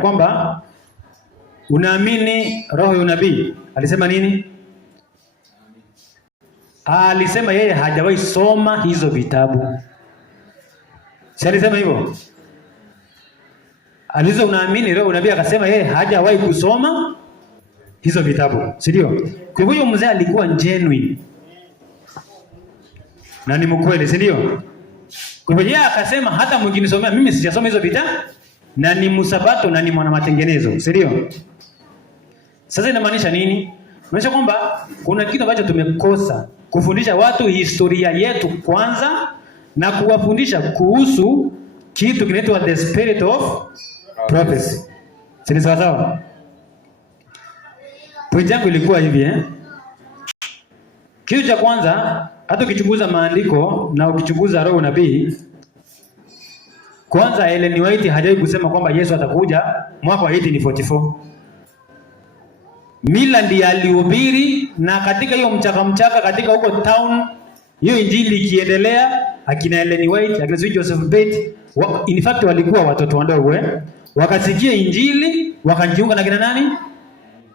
kwamba unaamini roho ya unabii? Alisema nini? Alisema yeye hajawahi soma hizo vitabu. Si alisema hivyo? Alizo unaamini roho ya unabii, akasema yeye hajawahi kusoma hizo vitabu. Si ndio? Kwa hivyo mzee alikuwa genuine. Na ni mkweli, si ndio? Kwa hivyo yeye akasema hata mwingine somea, mimi sijasoma hizo vitabu na ni msabato na ni mwana matengenezo. Si ndio? Sasa inamaanisha nini? Inamaanisha kwamba kuna kitu ambacho tumekosa kufundisha watu historia yetu kwanza na kuwafundisha kuhusu kitu kinaitwa the spirit of prophecy. Si sawa sawa? Point yangu ilikuwa hivi Kitu cha kwanza, hata ukichunguza maandiko na ukichunguza roho nabii, kwanza Ellen White hajawahi kusema kwamba Yesu atakuja mwaka wa 1844. Mila ndiye alihubiri, na katika hiyo mchaka katika huko town hiyo injili ikiendelea, akina Ellen White, akina Joseph Bate, in fact walikuwa watoto wadogo wakasikia injili wakajiunga na kina nani?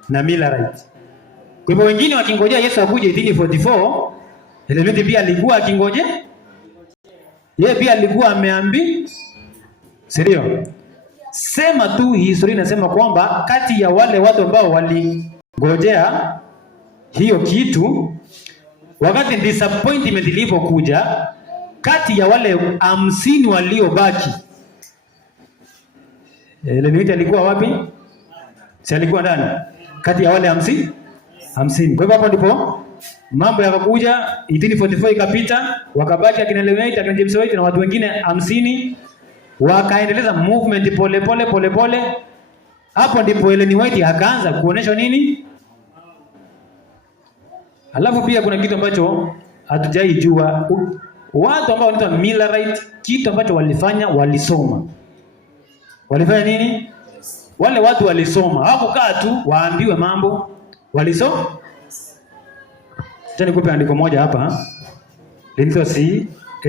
Na Millerite. Kwa hivyo wengine wakingojea Yesu akuje 1844, Ellen White pia alikuwa akingoje. Yeye pia alikuwa ameambi. Serio? Sema tu historia inasema kwamba kati ya wale watu ambao walingojea hiyo kitu, wakati disappointment ilipokuja, kati ya wale 50 waliobaki, Ellen White alikuwa wapi? Si alikuwa ndani kati ya wale 50. Kwa hivyo hapo ndipo mambo yakakuja, 1844 ikapita, wakabaki akina Ellen White, akina James White na watu wengine 50, wakaendeleza movement pole. Hapo ndipo Ellen White akaanza kuonesha nini? Alafu pia kuna kitu ambacho hatujaijua. Watu ambao wanaitwa Millerite, kitu ambacho walifanya, walisoma. Walifanya nini? Wale watu walisoma. Hawakukaa tu waambiwe mambo. Walisoma. Acha nikupe andiko moja hapa. Linaitwa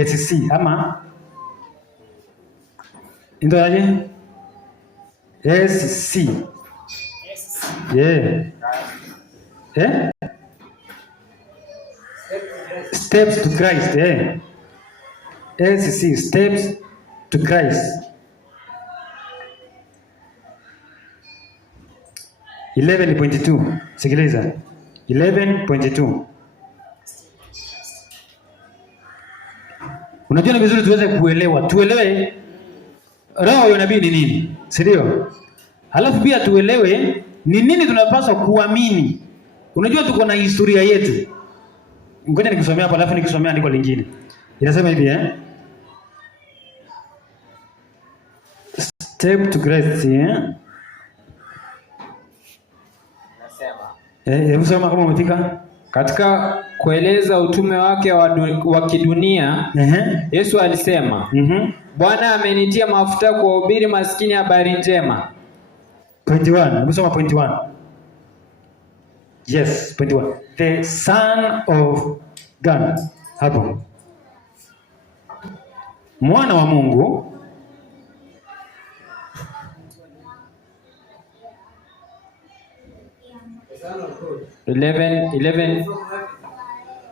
SC ama ndio aje? SC. Yeah. Steps to Christ. SC, Steps to Christ. 11.2. Sikiliza. 11.2. Unajua ni vizuri tuweze tuelewe roho ya nabii ni nini? Si ndio? Halafu pia tuelewe ni nini tunapaswa kuamini. Unajua tuko na historia yetu. Ngoja nikusomea hapa alafu nikisomea andiko lingine. Inasema hivi Step to Christ Nasema. Soma kama umefika. Katika kueleza utume wake wa kidunia, Yesu alisema, Bwana amenitia mafuta kuwahubiri maskini habari njema. Point 1. Umesoma point 1. Yes, point 1. The Son of God. Hapo. mwana wa Mungu,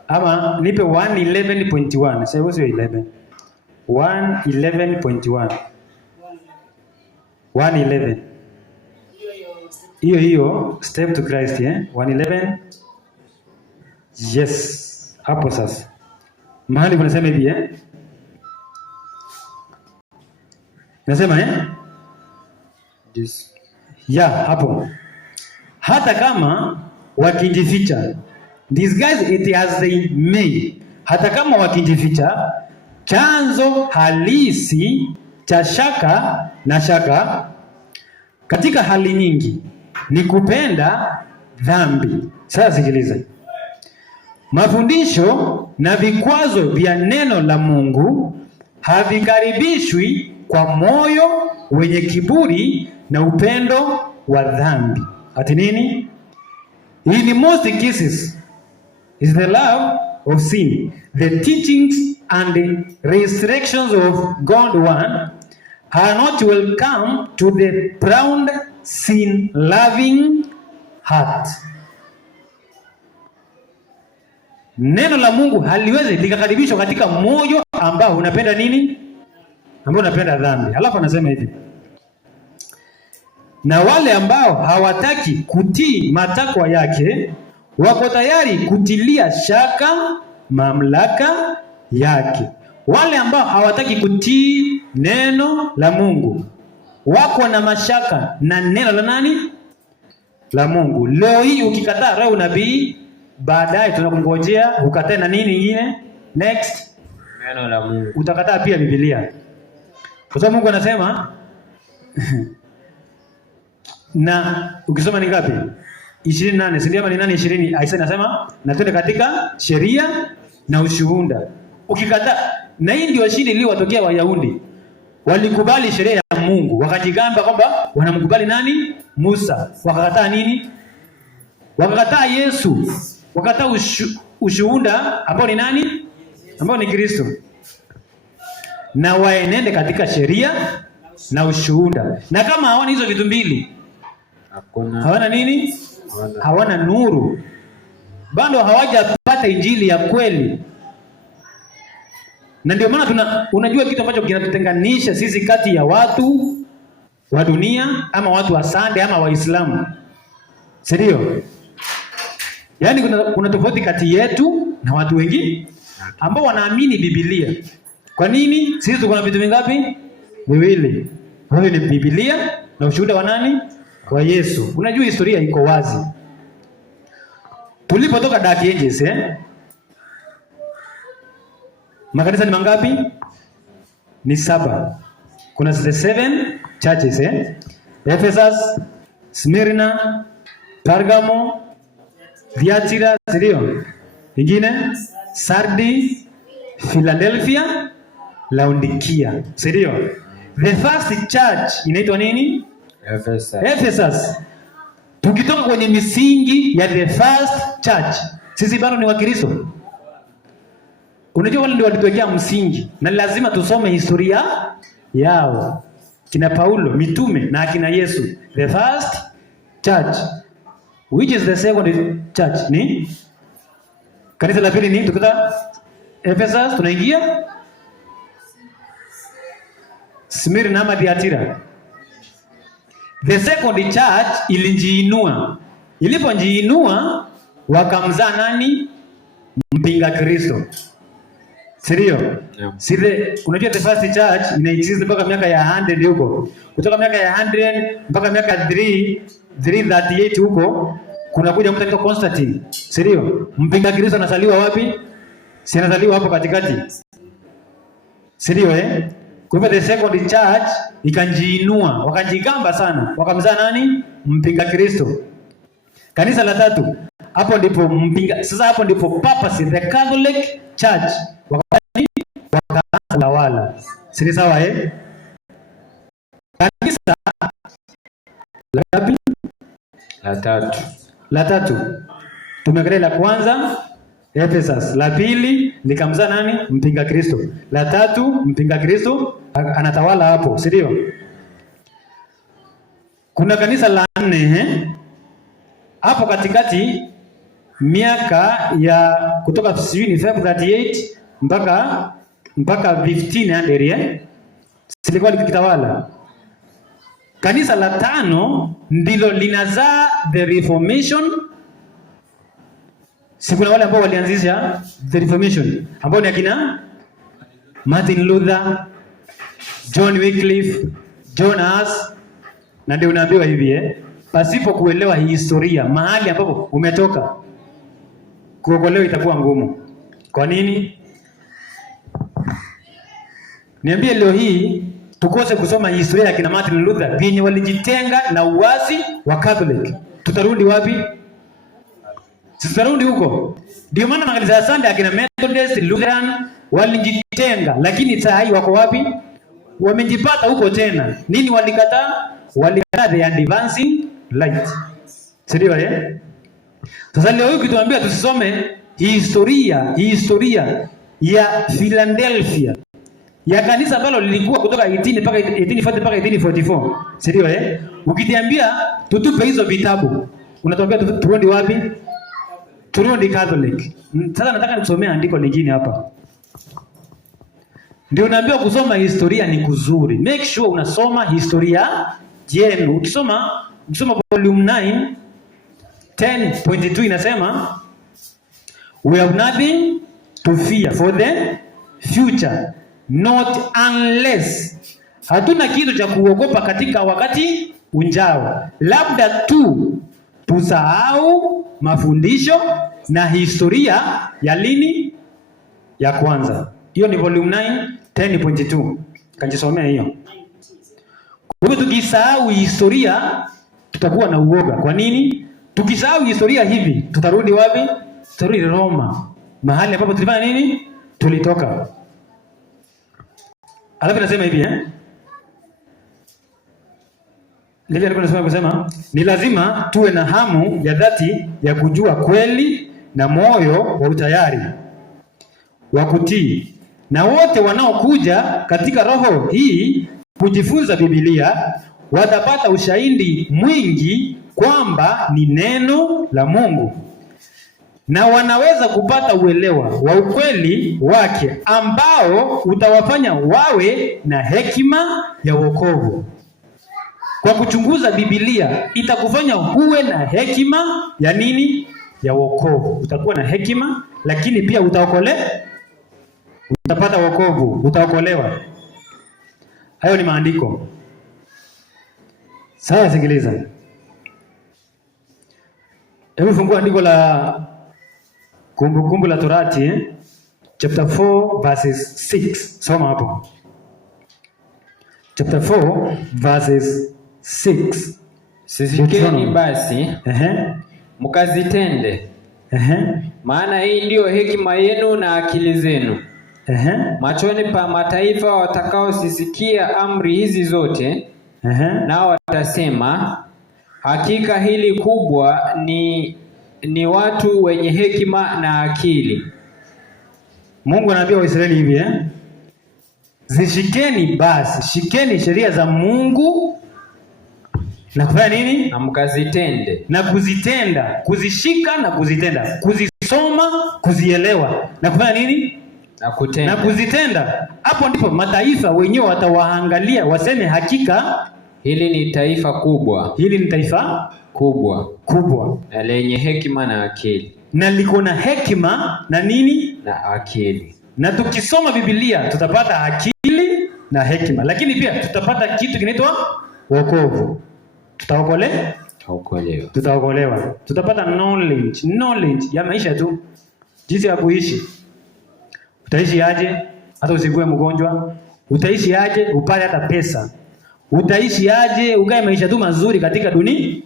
ama nipe 111.1. Sasa sio 11. 111.1. 111. Hiyo step to Christ 111. Yes. Hapo sasa. Mahali kunasema hivi Nasema Yes. Hapo. Hata kama wakijificha. These guys it as they may. Hata kama wakijificha, chanzo halisi cha shaka na shaka katika hali nyingi ni kupenda dhambi. Sasa sikiliza. Mafundisho na vikwazo vya neno la Mungu havikaribishwi kwa moyo wenye kiburi na upendo wa dhambi. Ati nini? In most cases is the love of sin. The teachings and the restrictions of God one are not welcome to the proud sin-loving heart. Neno la Mungu haliwezi likakaribishwa katika moyo ambao unapenda nini? Ambao unapenda dhambi. Halafu anasema hivi. Na wale ambao hawataki kutii matakwa yake wako tayari kutilia shaka mamlaka yake. Wale ambao hawataki kutii neno la Mungu wako na mashaka na neno la nani? La Mungu. Leo hii ukikataa roho unabii, baadaye tunakungojea ukatae na nini nyingine? Next, neno la Mungu. Utakataa pia Biblia. Kwa sababu Mungu anasema na ukisoma ni ngapi? 28, si ndio? Ni nani 20? Aisha anasema na twende katika sheria na ushuhuda. Ukikataa, na hii ndio shida iliyowatokea Wayahudi. Walikubali sheria ya Mungu, wakajigamba kwamba wanamkubali nani? Musa. Wakakataa nini? Wakakataa Yesu. Wakakataa ushuhuda ambao ni nani? Ambao ni Kristo. Na waenende katika sheria na ushuhuda. Na kama hawana hizo vitu mbili, hawana nini? Hawana nuru. Bado hawajapata injili ya kweli. Na ndio maana unajua kitu ambacho kinatutenganisha sisi kati ya watu wa dunia ama watu wa Sunday ama Waislamu. Ndio? Yaani kuna tofauti kati yetu na watu wengine ambao wanaamini Biblia. Kwa nini? Sisi tuko na vitu vingapi? Viwili. Hayo ni Biblia na ushuhuda wa nani? Wa Yesu. Unajua historia iko wazi. Tulipotoka Dark Ages makanisa ni mangapi? Ni 7. Kuna the 7 churches Ephesus, Smyrna, Pergamo, Thyatira, ndio. Ingine Sardi, Philadelphia, Laodikia. Ndio. The first church inaitwa nini? Ephesus. Tukitoka kwenye misingi ya the first church, sisi bado ni Wakristo. Unajua wale ndio walituwekea msingi na lazima tusome historia yao. Kina Paulo, mitume na akina Yesu. The first church. Which is the second church? Ni kanisa la pili ni tukita Ephesus, tunaingia Smyrna na Thyatira. The second church ilijiinua. Ilipojiinua wakamzaa nani? Mpinga Kristo. Ndio? Yeah. Unajua the first church inaexist mpaka miaka ya 100 huko. Kutoka miaka ya 100 mpaka miaka 338 huko kuna kuja mtu anaitwa Constantine. Ndio? Mpinga Kristo anazaliwa wapi? Si anazaliwa hapo katikati. Ndio Kwa hivyo the second church ikajiinua, wakajigamba sana, wakamzaa nani? Mpinga Kristo. Kanisa la tatu, hapo ndipo hapo ndipo papacy, the Catholic Church wakatawala. Si sawa Kanisa la ngapi? La tatu. La tatu. Tumeangalia la kwanza Ephesus. La pili likamzaa nani? Mpinga Kristo. La tatu mpinga Kristo anatawala hapo, si ndio? Kuna kanisa la 4 hapo katikati, miaka ya kutoka 538 mpaka 1500 silikuwa likitawala. Kanisa la 5 ndilo linazaa the Reformation. Kuna wale ambao walianzisha the Reformation ambao ni akina Martin Luther, John Wycliffe, John Huss. Na ndio unaambiwa hivi pasipo kuelewa historia mahali ambapo umetoka, kuokolewa itakuwa ngumu. Kwa nini? Niambie leo hii tukose kusoma historia ya kina Martin Luther, wenye walijitenga na uasi wa Catholic. Tutarudi wapi? Tutarudi huko. Ndio maana makanisa ya Sunday akina Methodist, Lutheran walijitenga, lakini saa hii wako wapi? Wamejipata huko tena. Nini walikataa? Walikataa the advancing light. Sio Sasa leo hii ukituambia tusisome historia ya Philadelphia, ya kanisa ambalo lilikuwa kutoka 18 mpaka 1840 mpaka 1844. Sio Ukitiambia tutupe hizo vitabu, unatuambia turudi wapi? Turudi Catholic. Sasa nataka nikusomea andiko lingine hapa. Ndio unaambiwa kusoma historia ni kuzuri. Make sure unasoma historia yenu. Ukisoma volume 9 10.2 inasema we have nothing to fear for the future, not unless. Hatuna kitu cha kuogopa katika wakati unjao, labda tu tusahau mafundisho na historia ya lini ya kwanza. Hiyo ni volume 9 10.2. Kanjisomea hiyo. Kwa hivyo tukisahau historia tutakuwa na uoga. Kwa nini? Tukisahau historia hivi tutarudi wapi? Tutarudi Roma, mahali ambapo tulifanya nini? Tulitoka. Alafu nasema hivi Lili alikuwa kusema ni lazima tuwe na hamu ya dhati ya kujua kweli na moyo wa utayari wa kutii. Na wote wanaokuja katika roho hii kujifunza Biblia watapata ushahidi mwingi kwamba ni neno la Mungu, na wanaweza kupata uelewa wa ukweli wake ambao utawafanya wawe na hekima ya wokovu. Kwa kuchunguza Biblia itakufanya uwe na hekima ya nini? Ya wokovu. Utakuwa na hekima, lakini pia utapata wokovu, utaokolewa. Hayo ni maandiko. Sasa sikiliza. Hebu fungua andiko la Kumbukumbu la Torati chapter 4 verses 6. Soma hapo. Chapter 4 verses 6. Sisikeni basi mkazitende, maana hii ndiyo hekima yenu na akili zenu machoni pa mataifa watakaosisikia amri hizi zote, nao watasema hakika hili kubwa ni watu wenye hekima na akili. Mungu anaambia Waisraeli hivi zishikeni basi, shikeni sheria za Mungu na kufanya nini? Na mkazitende. Na kuzitenda, kuzishika na kuzitenda, kuzisoma, kuzielewa na kufanya nini? Na kutenda. Na kuzitenda. Hapo ndipo mataifa wenyewe watawaangalia waseme hakika hili ni taifa kubwa. Hili ni taifa kubwa na lenye hekima na akili. Na liko na hekima na nini? Na akili. Na tukisoma Biblia tutapata akili na hekima, lakini pia tutapata kitu kinaitwa wokovu. Tutaokolewa. Tutapata knowledge ya maisha tu, jinsi ya kuishi. Utaishi aje hata usigue mgonjwa? Utaishi aje upate hata pesa? Utaishi aje ukae maisha tu mazuri katika dunia?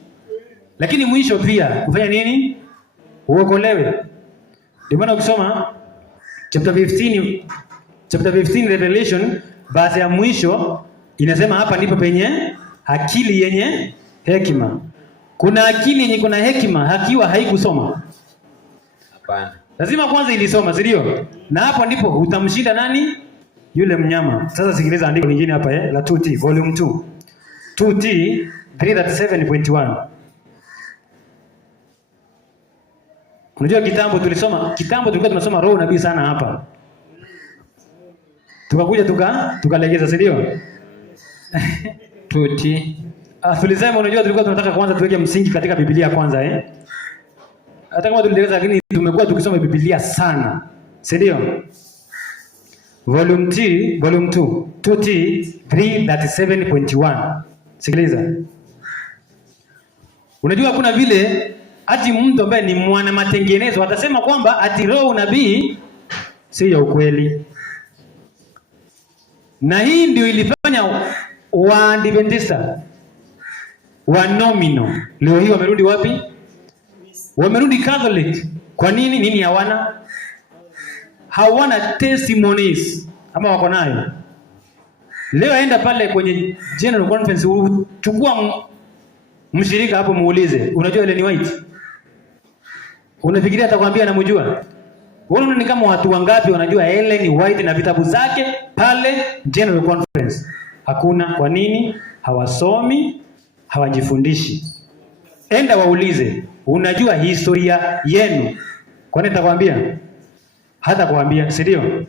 Lakini mwisho pia kufanya nini? Uokolewe. Ndio maana ukisoma chapter 15 Revelation, verse ya mwisho inasema hapa ndipo penye akili yenye hekima. Kuna akili yenye kuna hekima hakiwa haikusoma? Hapana. Lazima kwanza ilisoma, si ndio? Na hapo ndipo utamshinda nani? Yule mnyama. Sasa sikiliza andiko lingine hapa la 2T volume 2. 2T 337.1. Unajua kitambo tulikuwa tunasoma roho nabii sana hapa. Tukakuja tukalegeza, si ndio? 2T. Tulisema unajua tulikuwa tunataka kwanza tuweke msingi katika Biblia kwanza Hata kama tulilegeza lakini tumekuwa tukisoma Biblia sana. Si ndio? Volume 2, 2T 337.1. Sikiliza. Unajua kuna vile ati mtu ambaye ni mwana matengenezo atasema kwamba ati roho unabii si ya ukweli. Na hii ndio ilifanya Waadventista wa nomino leo hii wamerudi wapi? Wamerudi Catholic. Kwa nini? Nini hawana testimonies ama wako nayo? Leo aenda pale kwenye General Conference, chukua mshirika hapo muulize, unajua Ellen White? Unafikiria atakwambia anamjua? Wewe ni kama watu wangapi wanajua Ellen White na vitabu zake pale General Conference? Hakuna. Kwa nini? Hawasomi, hawajifundishi. Enda waulize, unajua historia yenu? Kwani atakwambia? Hata kuambia, si ndio?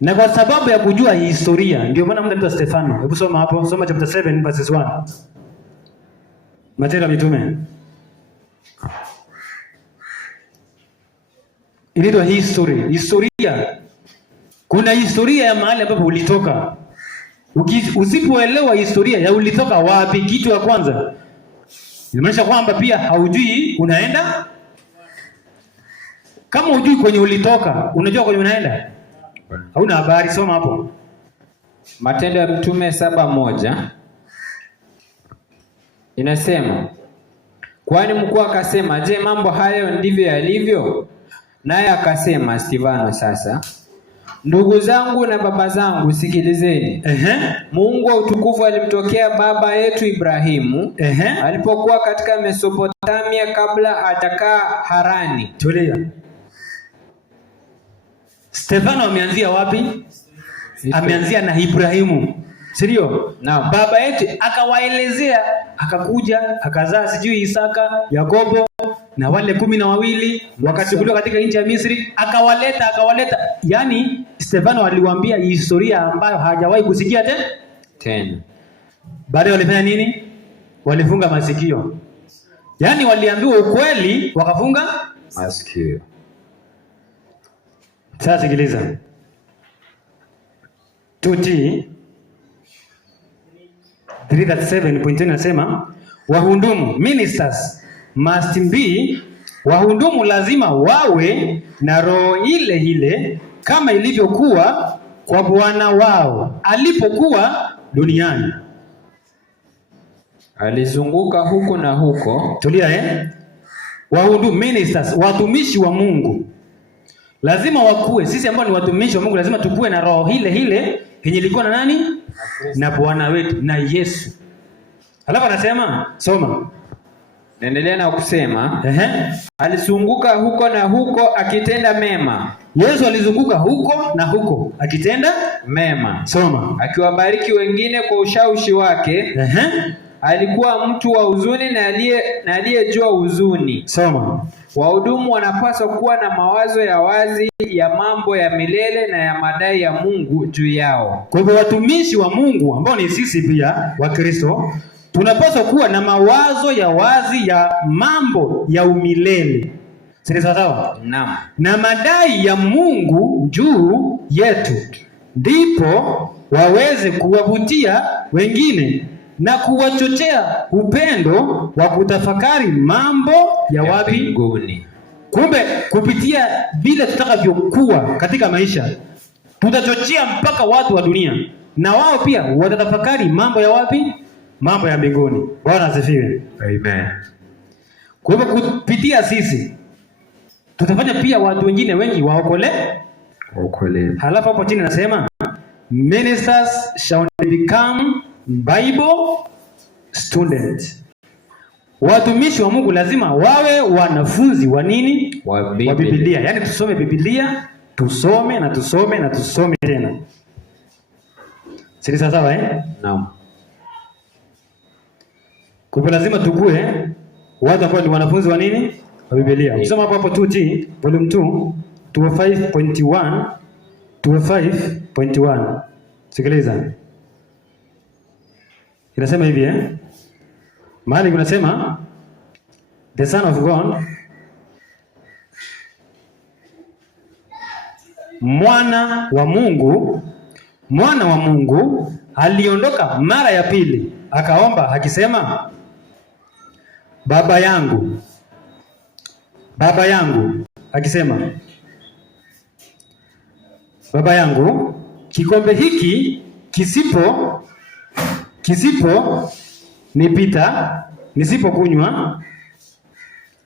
Na kwa sababu ya kujua historia ndio maana mtu anaitwa Stefano. Hebu soma hapo, soma chapter 7 verses 1. Matendo ya Mitume. Inaitwa history. Historia. Kuna historia ya mahali ambapo ulitoka. Usipoelewa historia ya ulitoka wapi, kitu ya kwanza inamaanisha kwamba pia haujui unaenda. Kama hujui kwenye ulitoka, unajua kwenye unaenda? Hauna habari. Soma hapo. Matendo ya Mitume 7:1. Inasema, kwani mkuu akasema, je, mambo hayo ndivyo yalivyo? Naye akasema Stefano, sasa ndugu zangu na baba zangu, sikilizeni. Mungu wa utukufu alimtokea baba yetu Ibrahimu alipokuwa katika Mesopotamia kabla hajakaa Harani. Tulia. Stefano ameanzia wapi? Ameanzia na Ibrahimu. Sirio? Naam. Baba yetu akawaelezea, akakuja, akazaa sijui Isaka, Yakobo na wale 12 wakachukuliwa katika nchi ya Misri, akawaleta. Yaani Stefano aliwaambia historia ambayo hajawahi kusikia tena. Baadaye walifanya nini? Walifunga masikio. Yaani waliambiwa ukweli wakafunga masikio. Sasa sikiliza. 2T 337.10 nasema wahudumu, ministers must be, wahudumu lazima wawe na roho ile ile kama ilivyokuwa kwa Bwana wao alipokuwa duniani. Alizunguka huko na huko. Tulia wahudumu, ministers, watumishi wa Mungu lazima wakue. Sisi ambao ni watumishi wa Mungu lazima tukue na roho ile ile yenye ilikuwa na nani? Na Bwana wetu, na Yesu. Alafu anasema, soma. Naendelea na kusema, alizunguka huko na huko akitenda mema. Yesu alizunguka huko na huko akitenda mema. Soma. Akiwabariki wengine kwa ushawishi wake. Alikuwa mtu wa huzuni na aliyejua huzuni. Soma. Wahudumu wanapaswa kuwa na mawazo ya wazi ya mambo ya milele na ya madai ya Mungu juu yao. Kwa hivyo watumishi wa Mungu ambao ni sisi pia wa Kristo tunapaswa kuwa na mawazo ya wazi ya mambo ya umilele. Si sawa? Naam. Na madai ya Mungu juu yetu, ndipo waweze kuwavutia wengine na kuwachochea upendo wa kutafakari mambo ya wapi? Mbinguni. Kumbe kupitia vile tutakavyokuwa katika maisha tutachochea mpaka watu wa dunia na wao pia watatafakari mambo ya wapi? Mambo ya mbinguni. Bwana asifiwe. Amen. Kwa hivyo kupitia sisi tutafanya pia watu wengine wengi waokolewe. Halafu hapo chini nasema ministers shall become Bible student. Watumishi wa Mungu lazima wawe wanafunzi wa nini? Wa Biblia. Yaani tusome Biblia, tusome na tusome na tusome tena. Sisi sawa Naam. Kwa lazima tukue watu ambao ni wanafunzi wa nini? Wa Biblia. Ukisoma hapo 2T volume 2 205.1 205.1. Sikiliza. Inasema hivi mahali kunasema the Son of God, mwana wa Mungu aliondoka mara ya pili akaomba akisema, Baba yangu akisema, Baba yangu, kikombe hiki kisipo nipita nisipokunywa.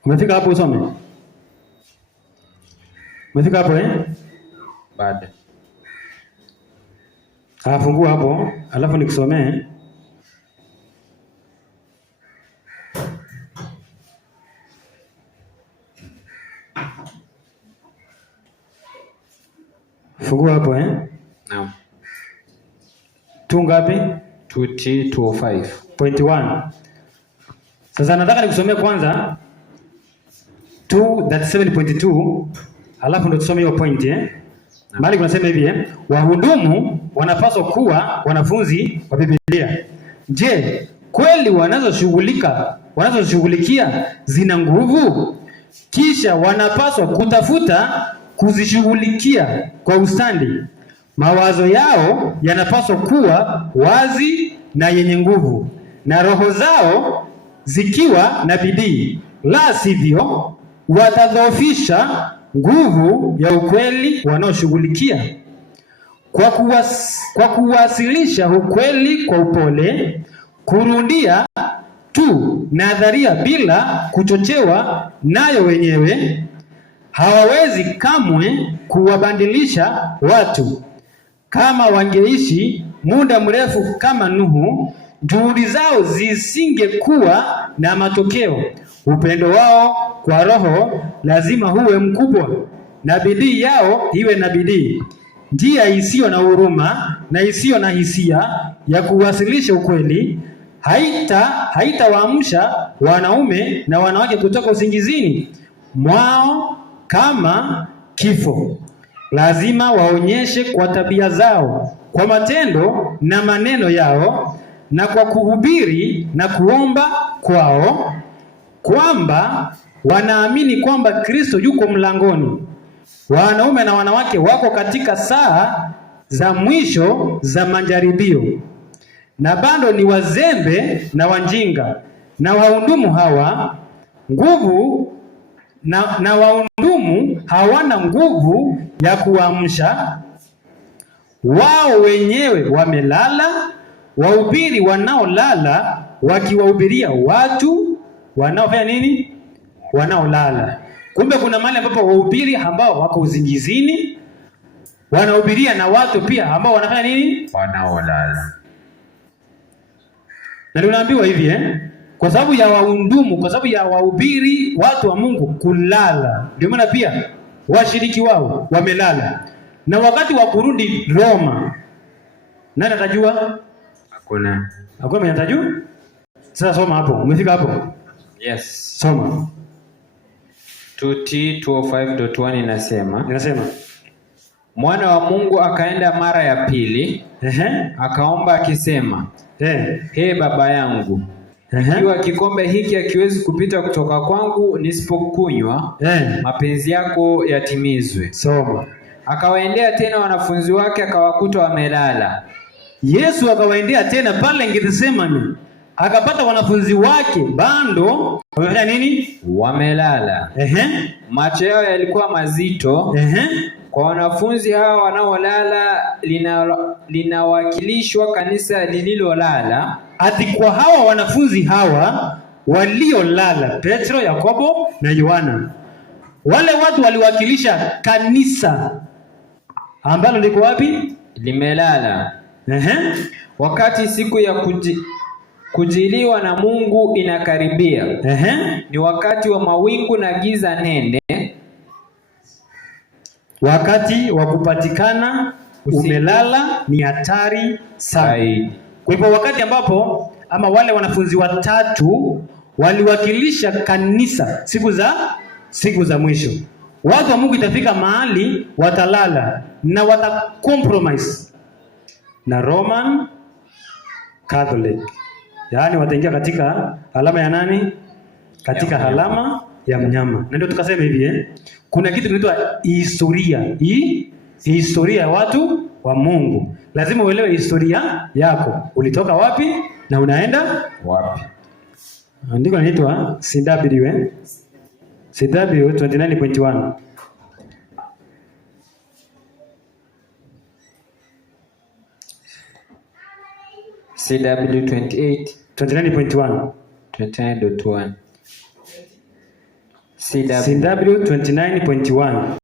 Umefika hapo? Usome. Umefika hapo Bado. Fungua hapo alafu nikusomee. Fungua hapo Naam. Tu ngapi? 2T 205.1. Sasa nataka nikusomee kwanza 237.2 alafu ndo tusome hiyo point Mahali kunasema hivi wahudumu wanapaswa kuwa wanafunzi wa Biblia. Je, kweli wanazoshughulikia zina nguvu? Kisha wanapaswa kutafuta kuzishughulikia kwa ustandi. Mawazo yao yanapaswa kuwa wazi na yenye nguvu, na roho zao zikiwa na bidii, la sivyo watadhoofisha nguvu ya ukweli wanaoshughulikia. Kwa kuwasilisha ukweli kwa upole, kurundia tu nadharia bila kuchochewa nayo wenyewe, hawawezi kamwe kuwabandilisha watu. Kama wangeishi muda mrefu kama Nuhu, juhudi zao zisingekuwa na matokeo. Upendo wao kwa roho lazima huwe mkubwa, na bidii yao iwe na bidii. Njia isiyo na huruma na isiyo na hisia ya kuwasilisha ukweli haitawaamsha wanaume na wanawake kutoka usingizini mwao kama kifo. Lazima waonyeshe kwa tabia zao, kwa matendo na maneno yao, na kwa kuhubiri na kuomba kwao, kwamba wanaamini kwamba Kristo yuko mlangoni. Wanaume na wanawake wako katika saa za mwisho za majaribio, na bado ni wazembe na wanjinga, na wahudumu hawa nguvu na wahudumu hawana nguvu ya kuamsha. Wao wenyewe wamelala, wahubiri wanaolala wakiwahubiria watu wanaofanya nini? Wanaolala. Kumbe kuna mahali ambapo wahubiri ambao wako uzingizini wanahubiria na watu pia ambao wanafanya nini? Wanaolala. Na tunaambiwa hivi kwa sababu ya wahudumu, kwa sababu ya wahubiri watu wa Mungu kulala, ndio maana pia washiriki wao wamelala. Na wakati wa kurudi Roma, nani atajua? Hakuna mwenye atajua. Sasa soma hapo. Umefika hapo? Yes. Soma. 2T 205.1 inasema Mwana wa Mungu akaenda mara ya pili, akaomba akisema, Baba yangu, ikiwa kikombe hiki hakiwezi kupita kutoka kwangu nisipokunywa, mapenzi yako yatimizwe. Soma. Akawaendea tena wanafunzi wake akawakuta wamelala. Yesu akawaendea tena pale Gethsemane, akapata wanafunzi wake bado wamefanya nini? Wamelala. Macho yao yalikuwa mazito. Kwa wanafunzi hawa wanaolala linawakilishwa kanisa lililolala. Ati kwa hawa wanafunzi hawa waliolala, Petro, Yakobo na Yohana, wale watu waliwakilisha kanisa ambalo liko wapi? Limelala. Wakati siku ya kujiliwa na Mungu inakaribia. Ni wakati wa mawingu na giza nene. Wakati wa kupatikana umelala ni hatari sana. Kwa hivyo wakati ambapo ama wale wanafunzi watatu waliwakilisha kanisa siku za mwisho. Watu wa Mungu itafika mahali watalala na watacompromise na Roman Catholic. Yaani wataingia katika alama ya nani? Katika alama ya mnyama. Na ndio tukasema hivi kuna kitu kinaitwa historia. Historia ya watu wa Mungu. Lazima uelewe historia yako. Ulitoka wapi na unaenda wapi? Andiko linaitwa CW 29.1. CW 29.1. 29.1. CW 29.1.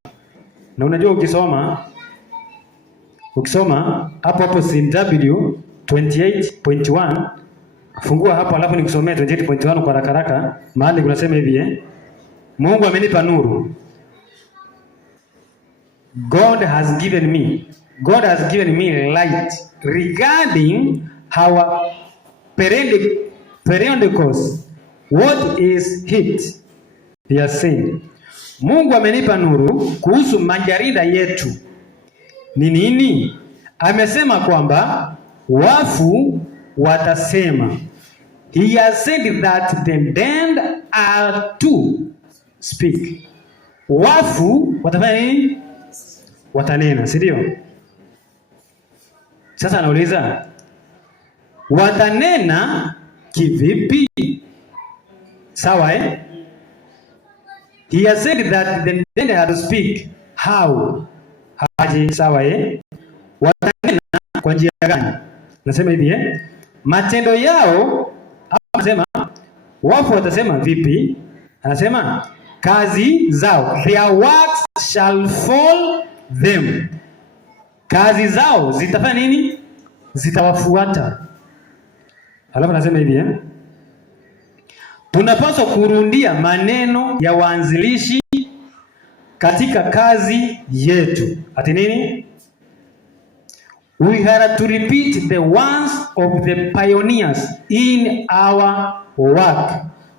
Na unajua ukisoma hapo CW 28.1, fungua hapo alafu nikusomea 28.1 kwa haraka. Mahali kunasema hivi Mungu amenipa nuru. God has given me light regarding our periodicals. What is it? He has said. Mungu amenipa nuru kuhusu majarida yetu. Ni nini? Amesema kwamba wafu watasema. He has said that the dead are to speak. Wafu watafanya nini? Watanena, si ndio? Sasa anauliza watanena kivipi? Sawa He has said that the dead are to speak. How? Haji, sawa watanena kwa njia gani? Nasema hivi matendo yao. Anasema wafu watasema vipi? Anasema kazi zao, their works shall follow them. Kazi zao zitafanya nini? Zitawafuata. Alafu anasema hivi tunapaswa kurundia maneno ya waanzilishi katika kazi yetu. Ati nini? We have to repeat the ones of the pioneers in our work.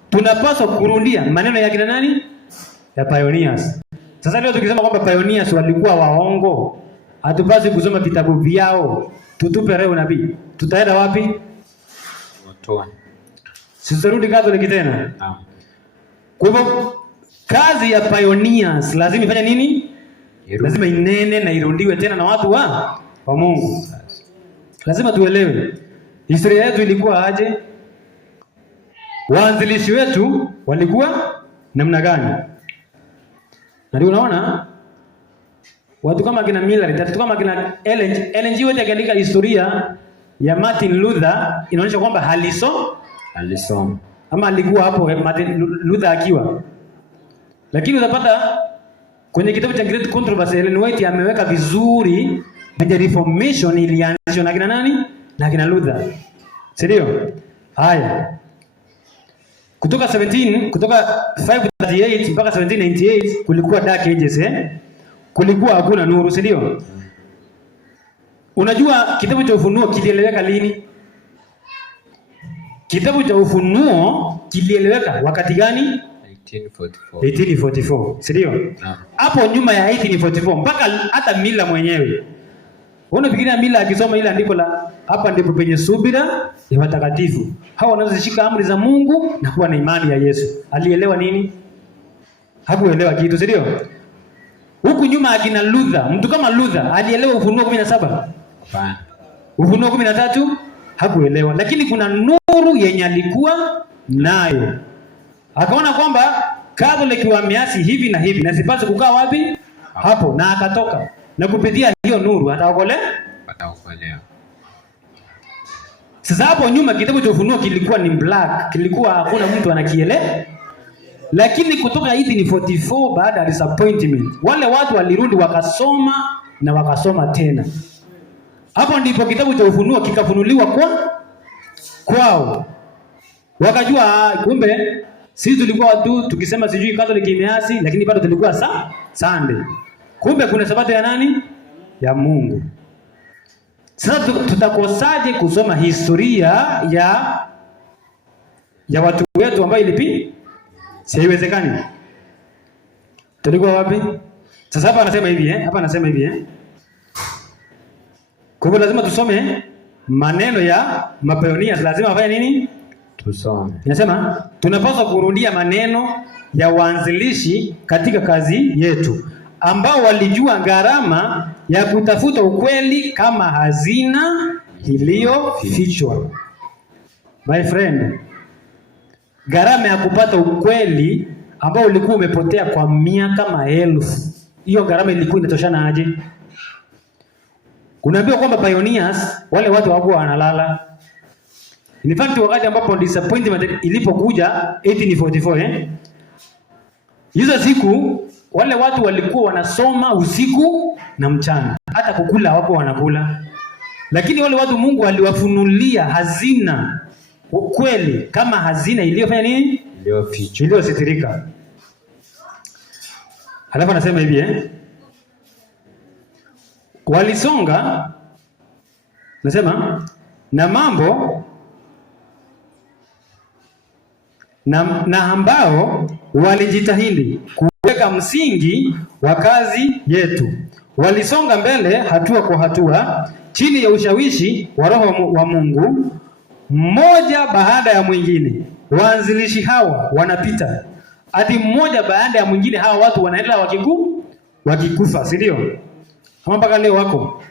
Tunapaswa kurundia maneno ya kina nani? Ya pioneers. Sasa leo tukisema kwamba pioneers walikuwa waongo, hatupaswi kusoma vitabu vyao. Tutupe leo nabii. Tutaenda wapi? Watoa. Sitarudi Catholic tena. Kwa hivyo kazi ya pioneers lazima ifanye nini? Lazima inene na irundiwe tena na watu wa Mungu. Lazima tuelewe historia yetu ilikuwa aje, waanzilishi wetu walikuwa namna gani. Na ndio unaona watu kama kina Miller, watu kama kina Ellen G. White akiandika historia ya Martin Luther, inaonyesha kwamba alisoma ama alikuwa hapo Martin Luther akiwa. Lakini utapata kwenye kitabu cha Great Controversy Ellen White ameweka vizuri the Reformation ilianzishwa na kina nani? Na kina Luther. Ndio? Haya. Kutoka 538 mpaka 1798 kulikuwa dark ages kulikuwa hakuna nuru, si ndio? Unajua kitabu cha Ufunuo kilieleweka lini? Kitabu cha Ufunuo kilieleweka wakati gani? 1844. Si ndio? Hapo nyuma ya 1844 mpaka hata Miller mwenyewe. Unafikiria Miller akisoma ile andiko la hapa ndipo penye subira ya watakatifu. Hao wanazishika amri za Mungu na kuwa na imani ya Yesu. Alielewa nini? Hakuelewa kitu, si ndio? Huku nyuma akina Luther, mtu kama Luther alielewa Ufunuo 17? Hapana. Ufunuo 13 hakuelewa, lakini kuna nuru yenye alikuwa nayo. Akaona kwamba Catholic wameasi hivi na hivi na sipaswi kukaa wapi? Hapo, na akatoka. Na kupitia hiyo nuru ataokolewa. Sasa hapo nyuma kitabu cha Ufunuo kilikuwa ni black, kilikuwa hakuna mtu anakielewa. Lakini kutoka 1844 baada ya disappointment, wale watu walirudi wakasoma na wakasoma tena. Hapo ndipo kitabu cha Ufunuo kikafunuliwa kwao. Wakajua kumbe sisi tulikuwa tu tukisema sijui Catholic imeasi, lakini bado tulikuwa Sunday. Kumbe kuna sabato ya nani? Ya Mungu. Sasa tutakosaje kusoma historia ya watu wetu ambao ilipi? Siwezekani. Tulikuwa wapi? Sasa hapa anasema hivi Hapa anasema hivi Kwa hivyo lazima tusome maneno ya mapioneers, lazima wafanye nini? Tusome. Inasema tunapaswa kurudia maneno ya waanzilishi katika kazi yetu, ambao walijua gharama ya kutafuta ukweli kama hazina iliyofichwa. My friend, gharama ya kupata ukweli ambao ulikuwa umepotea kwa miaka maelfu, hiyo gharama ilikuwa inatoshana aje? Kunaambiwa kwamba pioneers, wale watu hawakuwa wanalala. In fact, wakati ambapo disappointment ilipokuja 1844 hizo siku wale watu walikuwa wanasoma usiku na mchana, hata kukula hawakuwa wanakula. Lakini wale watu Mungu aliwafunulia hazina, ukweli kama hazina iliyofanya nini? Iliyofichwa, iliyositirika. Halafu anasema hivi walisonga, nasema na mambo na ambao walijitahidi kuweka msingi wa kazi yetu. Walisonga mbele hatua kwa hatua chini ya ushawishi wa Roho wa Mungu, mmoja baada ya mwingine. Waanzilishi hawa wanapita hadi mmoja baada ya mwingine, hawa watu wanaenda wakikufa, si ndio? Kama mpaka leo wako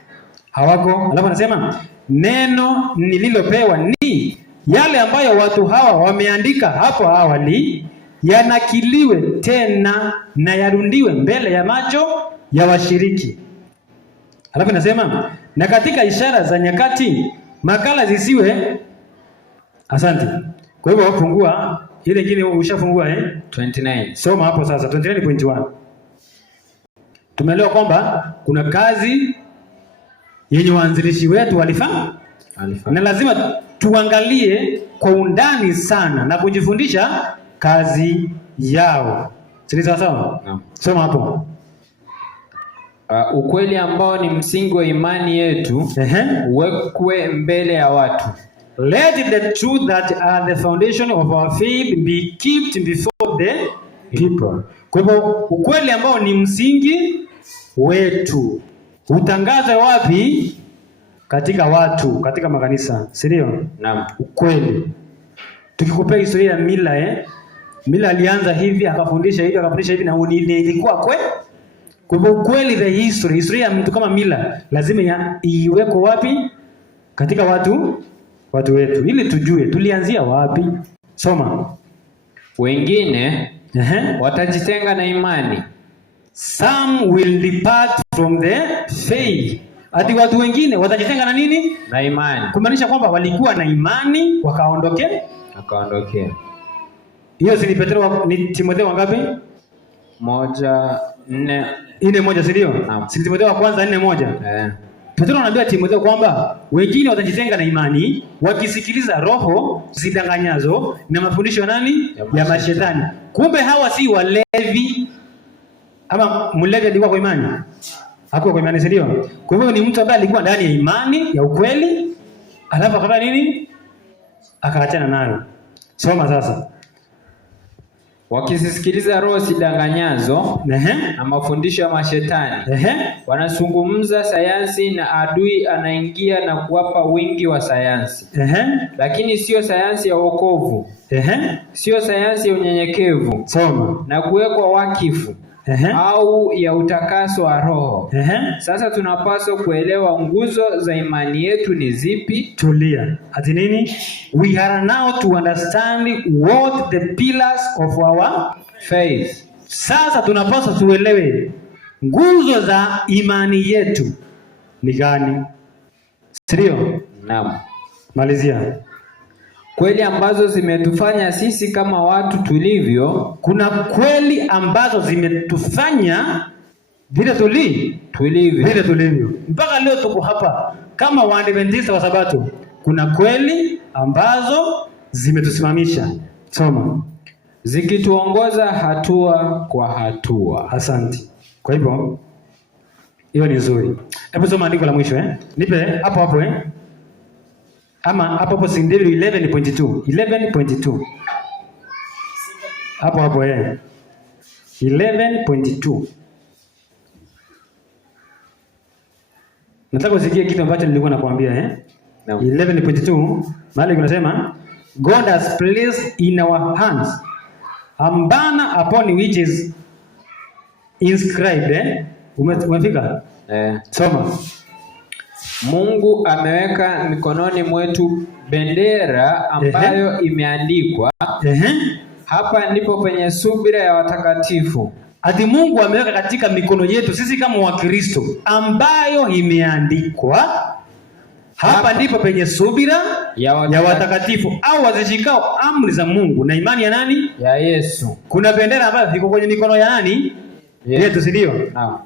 hawako. Alafu anasema neno nililopewa ni yale ambayo watu hawa wameandika hapo awali, yanakiliwe tena na yarundiwe mbele ya macho ya washiriki. Alafu inasema na katika ishara za nyakati makala zisiwe. Asante. Kwa hivyo wafungua ile nyingine, ushafungua 29. Soma hapo sasa 29.1. Tumeelewa kwamba kuna kazi yenye waanzilishi wetu walifanya. Na lazima tuangalie kwa undani sana na kujifundisha kazi yao. Sisi sawa sawa? Naam. Soma hapo. Ukweli ambao ni msingi wa imani yetu uwekwe mbele ya watu. Let the truth that are the foundation of our faith be kept before the people. Kwa hivyo ukweli ambao ni msingi wetu utangazwe wapi? Katika watu, katika makanisa, si ndio? Naam. Ukweli. Tukikupea historia ya Mila Mila alianza hivi, akafundisha hivi na ilikuwa kwa hivyo ukweli, the history, historia ya mtu kama Mila lazima iweko wapi? Katika watu wetu, ili tujue tulianzia wapi. Soma. Wengine watajitenga na imani. Some will depart from the faith. Hadi watu wengine watajitenga na nini? Na imani. Kumaanisha kwamba walikuwa na imani wakaondokea. Hiyo si ni Timotheo wangapi? 4:1, si ndio? Si Timotheo wa kwanza 4:1. Petro anaambia Timotheo kwamba wengine watajitenga na imani wakisikiliza roho zidanganyazo na mafundisho ya nani? Ya mashetani. Kumbe hawa si walevi. Ama mlevi alikuwa kwa imani? Hakuwa kwa imani, si ndio? Kwa hivyo ni mtu ambaye alikuwa ndani ya imani ya ukweli, alafu akafanya nini? Akaachana nayo. Soma sasa. Wakisikiliza roho zidanganyazo na mafundisho ya mashetani. Wanazungumza sayansi na adui anaingia na kuwapa wingi wa sayansi. Lakini sio sayansi ya wokovu. Sio sayansi ya unyenyekevu. Soma. Na kuwekwa wakifu. Au ya utakaso wa roho. Sasa tunapaswa kuelewa nguzo za imani yetu ni zipi? Tulia. Ati nini? We are now to understand what the pillars of our faith. Sasa tunapaswa tuelewe nguzo za imani yetu ni gani? Sio? Naam. Malizia. Kweli ambazo zimetufanya sisi kama watu tulivyo. Kuna kweli ambazo zimetufanya vile tulivyo. Mpaka leo tuko hapa kama Waadventista wa Sabato. Kuna kweli ambazo zimetusimamisha. Soma. Zikituongoza hatua kwa hatua. Asante. Kwa hivyo hiyo ni nzuri. Hebu soma andiko la mwisho Nipe hapo hapo Ama hapo hapo Sindilu 11.2. 11.2. Hapo hapo 11.2. Nataka usikie kitu ambacho nilikuwa nakwambia No. 11.2 mahali kunasema God has placed in our hands a banner upon which is inscribed. Umefika? Soma. Mungu ameweka mikononi mwetu bendera ambayo imeandikwa. Hapa ndipo penye subira ya watakatifu. Ati Mungu ameweka katika mikono yetu sisi kama Wakristo ambayo imeandikwa. Hapa ndipo penye subira ya watakatifu au wazishikao amri za Mungu na imani ya nani? Ya Yesu. Kuna bendera ambayo iko kwenye mikono ya nani? Yetu, si ndio? Naam.